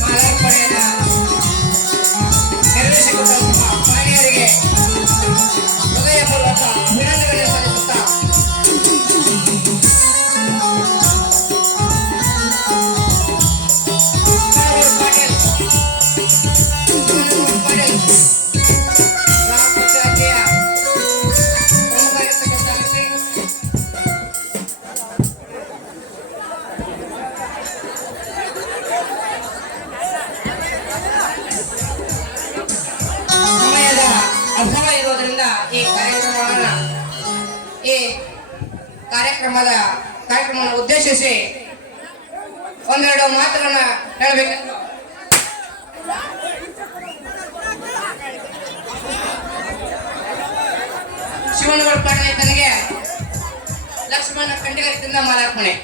ಮಾಲಾರ್ಪಣೆಯನ್ನ ನೆರವೇರಿಸಿಕೊಟ್ಟಂತಹ ಮಹನೀಯರಿಗೆ ಹೃದಯಪೂರ್ವಕ ಅಭಿನಂದನೆಗಳನ್ನು ಸಲ್ಲಿಸುತ್ತಾ ಪಾಟೀಲ್ ಗ್ರಾಮ ಪಂಚಾಯತಿಯ ಪ್ರಮುಖರಾಗಿರ್ತಕ್ಕಂಥ ವ್ಯಕ್ತಿ. ಸಮಯದ ಅಭಾವ ಇರೋದ್ರಿಂದ ಈ ಕಾರ್ಯಕ್ರಮವನ್ನು ಉದ್ದೇಶಿಸಿ ಒಂದೆರಡು ಮಾತುಗಳನ್ನ ಹೇಳಬೇಕೆಂದು ಶಿವನಗೌಡ ಪಾಟೀಲ್ ತನಗೆ ಲಕ್ಷ್ಮಣ ಖಂಡಿಗರಿಂದ ಮಾಲಾರ್ಪಣೆ.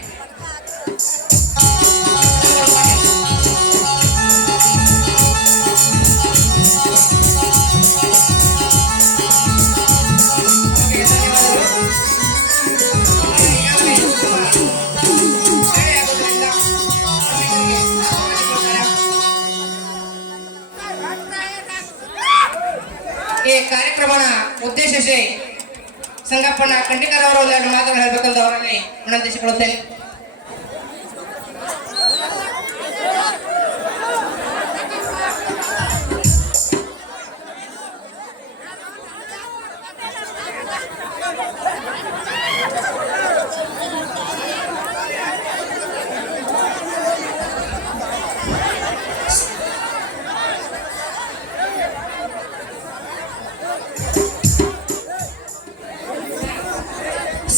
ಓಕೆ, ಧನ್ಯವಾದಗಳು. ಈಗಾಗಲೇ ತುಂಬ ಬೇಳೆ ಆಗೋದ್ರಿಂದ ಅವರಿಗೆ ಈ ಕಾರ್ಯಕ್ರಮನ ಉದ್ದೇಶಿಸಿ ಸಂಗಪ್ಪಣ್ಣ ಖಂಡಿಕರ್ ಅವರು ಒಂದೆರಡು ಮಾತುಗಳು ಹೇಳಬೇಕಂತ ಅವರಲ್ಲಿ ವಿನಂತಿಸಿಕೊಳ್ಳುತ್ತೇನೆ.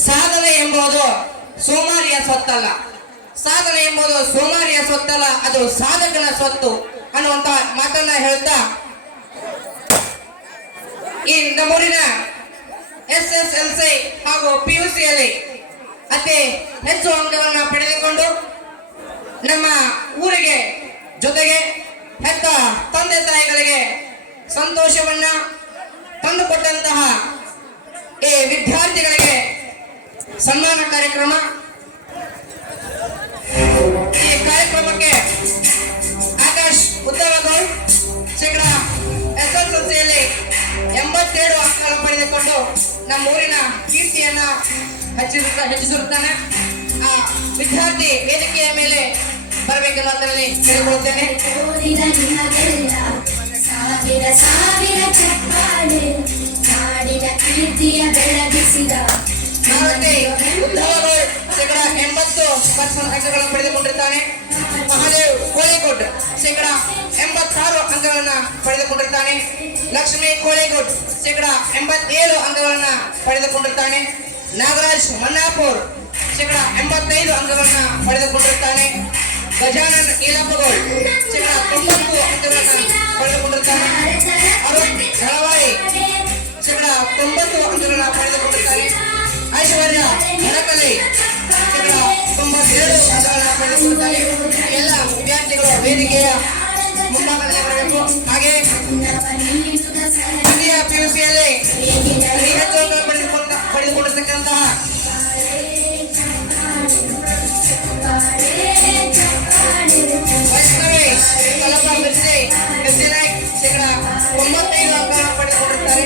ಸಾಧನೆ ಎಂಬುದು ಸೋಮಾರಿಯ ಸ್ವತ್ತಲ್ಲ, ಸಾಧನೆ ಎಂಬುದು ಸೋಮಾರಿಯ ಸ್ವತ್ತಲ್ಲ, ಅದು ಸಾಧಕನ ಸ್ವತ್ತು ಅನ್ನುವಂತ ಮಾತನ್ನ ಹೇಳ್ತಾ ಈ ನಮ್ಮೂರಿನ SSLC ಹಾಗೂ PUC ಯಲ್ಲಿ ಅತಿ ಹೆಚ್ಚು ಅಂಕಗಳನ್ನ ಪಡೆದುಕೊಂಡು ನಮ್ಮ ಊರಿಗೆ ಜೊತೆಗೆ ಹೆತ್ತ ತಂದೆ ತಾಯಿಗಳಿಗೆ ಸಂತೋಷವನ್ನ ತಂದುಕೊಟ್ಟಂತಹ ಈ ವಿದ್ಯಾರ್ಥಿಗಳಿಗೆ ಸನ್ಮಾನ ಕಾರ್ಯಕ್ರಮ. ಈ ಕಾರ್ಯಕ್ರಮಕ್ಕೆ ಆಕಾಶ್ ಉದ್ದವಗೌಡ್ ಶೇಕಡ SSLCಯಲ್ಲಿ 87 ಅಂಕಗಳನ್ನು ಪಡೆದುಕೊಂಡು ನಮ್ಮ ಊರಿನ ಕೀರ್ತಿಯನ್ನ ಹೆಚ್ಚಿಸಿರುತ್ತಾನೆ. ಆ ವಿದ್ಯಾರ್ಥಿ ವೇದಿಕೆಯ ಮೇಲೆ ಬರಬೇಕೆನ್ನುವುದರಲ್ಲಿ ಕೇಳಿಕೊಳ್ಳುತ್ತೇನೆ. ಶೇಕಡ 80% ಅಂಕಗಳನ್ನು ಪಡೆದುಕೊಂಡಿರ್ತಾನೆ. ಮಹಾದೇವ್ ಕೋಳಿಕೋಟ್ ಶೇಕಡ 86 ಅಂಕಗಳನ್ನ ಪಡೆದುಕೊಂಡಿರ್ತಾನೆ. ಲಕ್ಷ್ಮೀ ಕೋಳಿಕೋಟ್ ಶೇಕಡ 87 ಅಂಕಗಳನ್ನ ಪಡೆದುಕೊಂಡಿರ್ತಾನೆ. ನಾಗರಾಜ್ ಮನ್ನಾಪುರ್ ಶೇಕಡ 85 ಅಂಕಗಳನ್ನ ಪಡೆದುಕೊಂಡಿರ್ತಾನೆ. ಗಜಾನನ್ ಇಲಪಗೋಳ್ ಶೇಕಡ 90 ಅಂಕಗಳನ್ನ ಪಡೆದುಕೊಂಡಿರ್ತಾನೆ. ಅರುಣ್ ಝಳವಾಯಿ ಶೇಕಡ 90 ಅಂಕಗಳನ್ನ ಪಡೆದುಕೊಂಡಿರ್ತಾನೆ. ಐಶ್ವರ್ಯ ಹರಕಲಿ ಶೇಕಡ 97 ಅಂಕಗಳನ್ನ ಪಡೆದುಕೊಂಡಿರ್ತಾನೆ. ಎಲ್ಲ ವಿದ್ಯಾರ್ಥಿಗಳು ವೇದಿಕೆಯ ಮುಂಭಾಗದಲ್ಲಿ ಬರಬೇಕು. ಹಾಗೆ ಹಿರಿಯ PUC ಯಲ್ಲಿ ಹೆಚ್ಚು ಅಂಕಗಳನ್ನು ಪಡೆದುಕೊಂಡಿರ್ತಕ್ಕಂತಹ ವೈಷ್ಣವಿ ಕಲಪ ಮಿರ್ಜಿ ನಾಯ್ಕ್ ಶೇಕಡ 95 ಅಂಕಗಳನ್ನು ಪಡೆದುಕೊಂಡಿರ್ತಾರೆ.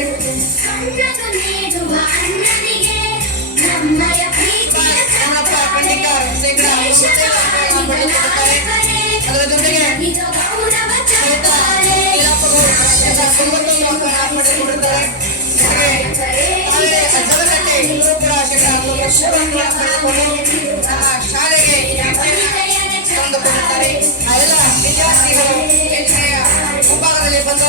ಕನ್ನಪ್ಪ ಖಂಡಿಕರ್ ಶೇಕಡ 55 ಅಂಕಗಳನ್ನು ಪಡೆದುಕೊಂಡಿರ್ತಾರೆ. ಅದರ ಜೊತೆಗೆ ಶ್ವೇತಾ ಇಲಾಪಗೌಡ್ ಶೇಕಡ 91 ಅಂಕಗಳನ್ನು ಪಡೆದುಕೊಂಡಿರ್ತಾರೆ. ಜೊತೆಗೆ ಜಗದಟ್ಟೆ ಇವರು ಕೂಡ ಶೇಕಡ 93 ಅಂಕಗಳನ್ನು ಪಡೆದುಕೊಂಡು ಶಾಲೆಗೆ ತಂದುಕೊಂಡಿದ್ದಾರೆ. ಆ ಎಲ್ಲ ವಿದ್ಯಾರ್ಥಿಗಳು ಎಂಟನೆಯ ವಿಭಾಗದಲ್ಲಿ ಬಂದು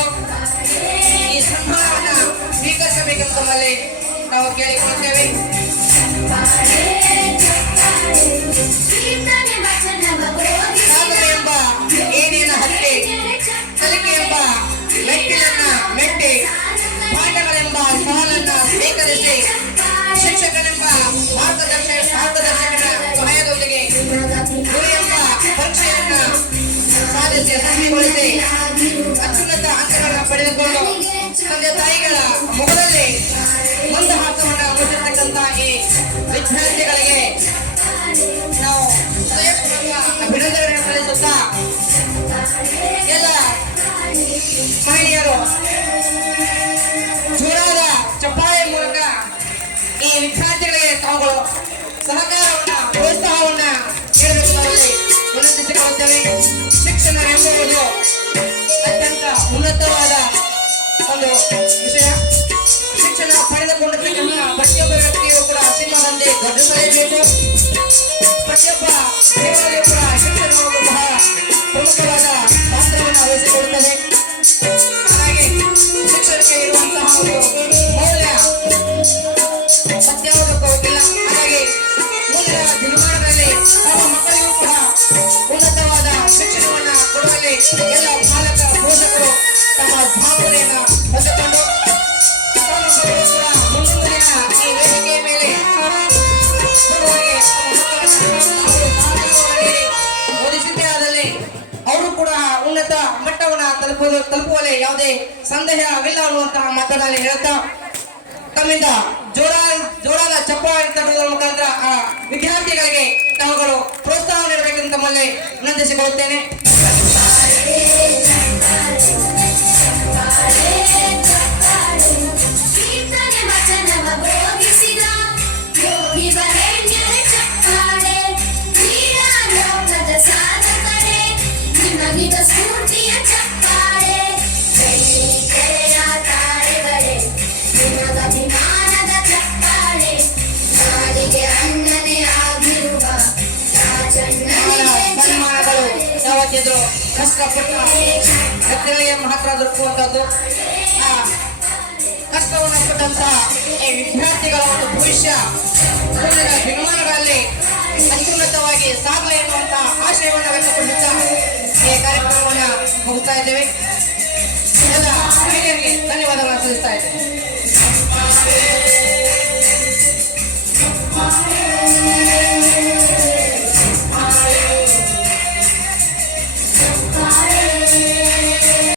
ಈ ಸನ್ಮಾನವನ್ನು ಸ್ವೀಕರಿಸಬೇಕೆಂದು ತಮ್ಮಲ್ಲಿ ನಾವು ಕೇಳಿಕೊಳ್ಳುತ್ತೇವೆ. ಸಾಧನೆ ಎಂಬ ಏನೇನ ಹತ್ಯೆ, ಕಲಿಕೆ ಎಂಬ ಯಶಸ್ವಿಗೊಳಿಸಿ ಅತ್ಯುನ್ನತ ಅಂಕಗಳನ್ನು ಪಡೆದುಕೊಂಡು ತಂದೆ ತಾಯಿಗಳ ಮುಖದಲ್ಲಿ ಮಂದಹಾಸವನ್ನು ಮೂಡಿಸಿರ್ತಕ್ಕಂಥ ಈ ವಿದ್ಯಾರ್ಥಿಗಳಿಗೆ ನಾವು ಹೃದಯಪೂರ್ವಕ ಅಭಿನಂದನೆಗಳನ್ನು ಸಲ್ಲಿಸುತ್ತಾ ಎಲ್ಲ ಮಹಿಳೆಯರು ಜೋರಾದ ಚಪ್ಪಾಳೆ ಮೂಲಕ ಈ ವಿದ್ಯಾರ್ಥಿಗಳಿಗೆ ತಾವುಗಳು ಸಹಕಾರವನ್ನ ಪ್ರೋತ್ಸಾಹವನ್ನ ನೀಡಬೇಕಾಗಿ ವಿನಂತಿಸಿಕೊಳ್ಳುತ್ತೇವೆ. ಶಿಕ್ಷಣ ಎಂಬುದು ಅತ್ಯಂತ ಉನ್ನತವಾದ ಒಂದು ವಿಷಯ. ಶಿಕ್ಷಣ ಪಡೆದುಕೊಂಡಿರ್ತಕ್ಕಂಥ ಪ್ರತಿಯೊಬ್ಬ ವ್ಯಕ್ತಿಯು ಕೂಡ ಸಿಂಹದಂತೆ ಗರ್ಜಿಸಲೇಬೇಕು. ಪ್ರತಿಯೊಬ್ಬ ದೇವಾಲಯ ಕೂಡ ಶಿಕ್ಷಣವು ಬಹಳ ಪ್ರಮುಖವಾದ ಪಾತ್ರವನ್ನು ವಹಿಸಿಕೊಳ್ಳುತ್ತದೆ. ಹಾಗಾಗಿ ಶಿಕ್ಷಣಕ್ಕೆ ಇರುವಂತಹ ಒಂದು ಮೌಲ್ಯ ಸತ್ಯಾವಧಕ್ಕೂ ಹೋಗಿಲ್ಲ. ಹಾಗಾಗಿ ಮುಂದಿನ ದಿನಮಾನಗಳಲ್ಲಿ ತಮ್ಮ ಮಕ್ಕಳಿಗೂ ಕೂಡ ಉನ್ನತವಾದ ಶಿಕ್ಷಣವನ್ನು ಕೊಡುವಲ್ಲಿ ಎಲ್ಲ ಪಾಲಕ ಪೋಷಕರು ತಮ್ಮ ಜವಾಬ್ದಾರಿಯನ್ನು ಹೊತ್ತುಕೊಂಡು ತಮ್ಮ ಮಕ್ಕಳು ಕೂಡ ಮುಂದಿನ ದಿನ ಈ ವೇದಿಕೆಯ ಮೇಲೆ ಸುಲಭವಾಗಿ ತಮ್ಮ ಮಕ್ಕಳನ್ನು ನೀಡಿ ಓದಿಸಿದ್ದೇ ಆದಲ್ಲಿ ಅವರು ಕೂಡ ಉನ್ನತ ಮಟ್ಟವನ್ನು ತಲುಪುವಲ್ಲಿ ಯಾವುದೇ ಸಂದೇಹವಿಲ್ಲ ಅನ್ನುವಂತಹ ಮಾತನಾಡಿ ಹೇಳ್ತಾ ತಮ್ಮಿಂದ ಜೋರಾದ ಚಪ್ಪಾಳೆ ತಟ್ಟುವುದರ ಮುಖಾಂತರ ಆ ವಿದ್ಯಾರ್ಥಿಗಳಿಗೆ ತಾವುಗಳು ಪ್ರೋತ್ಸಾಹ ನೀಡಬೇಕೆಂದು ತಮ್ಮಲ್ಲಿ ವಿನಂತಿಸಿಕೊಳ್ಳುತ್ತೇನೆ. ಸ್ಫೂರ್ತಿಯ ಚಪ್ಪಾಳೆ ತಾರೆಗಳೇ ನಿಮಗಭಿಮಾನದ ಚಪ್ಪಾಳೆ ನಾಡಿಗೆ ಅನ್ನನೆ ಆಗಿರುವ ಸನ್ಮಾನಗಳು ಯಾವತ್ತಿದ್ರು ಕಷ್ಟಪಟ್ಟ ವ್ಯಕ್ತಿಗಳಿಗೆ ಮಾತ್ರ ದೊರಕುವಂಥದ್ದು. ಆ ಕಷ್ಟವನ್ನು ಪಟ್ಟಂತಹ ಈ ವಿದ್ಯಾರ್ಥಿಗಳ ಒಂದು ಭವಿಷ್ಯ ಮುಂದಿನ ದಿನಮಾನಗಳಲ್ಲಿ ಅತ್ಯುನ್ನತವಾಗಿ ಸಾಗಲಿ ಎನ್ನುವಂತಹ ಆಶಯವನ್ನು ವ್ಯಕ್ತಪಡಿಸುತ್ತಾ ಈ ಕಾರ್ಯಕ್ರಮವನ್ನು ಮುಗಿಸ್ತಾ ಇದ್ದೇವೆ. ಎಲ್ಲ ಹಿರಿಯರಿಗೆ ಧನ್ಯವಾದಗಳನ್ನು ಸಲ್ಲಿಸ್ತಾ ಇದ್ದೇವೆ.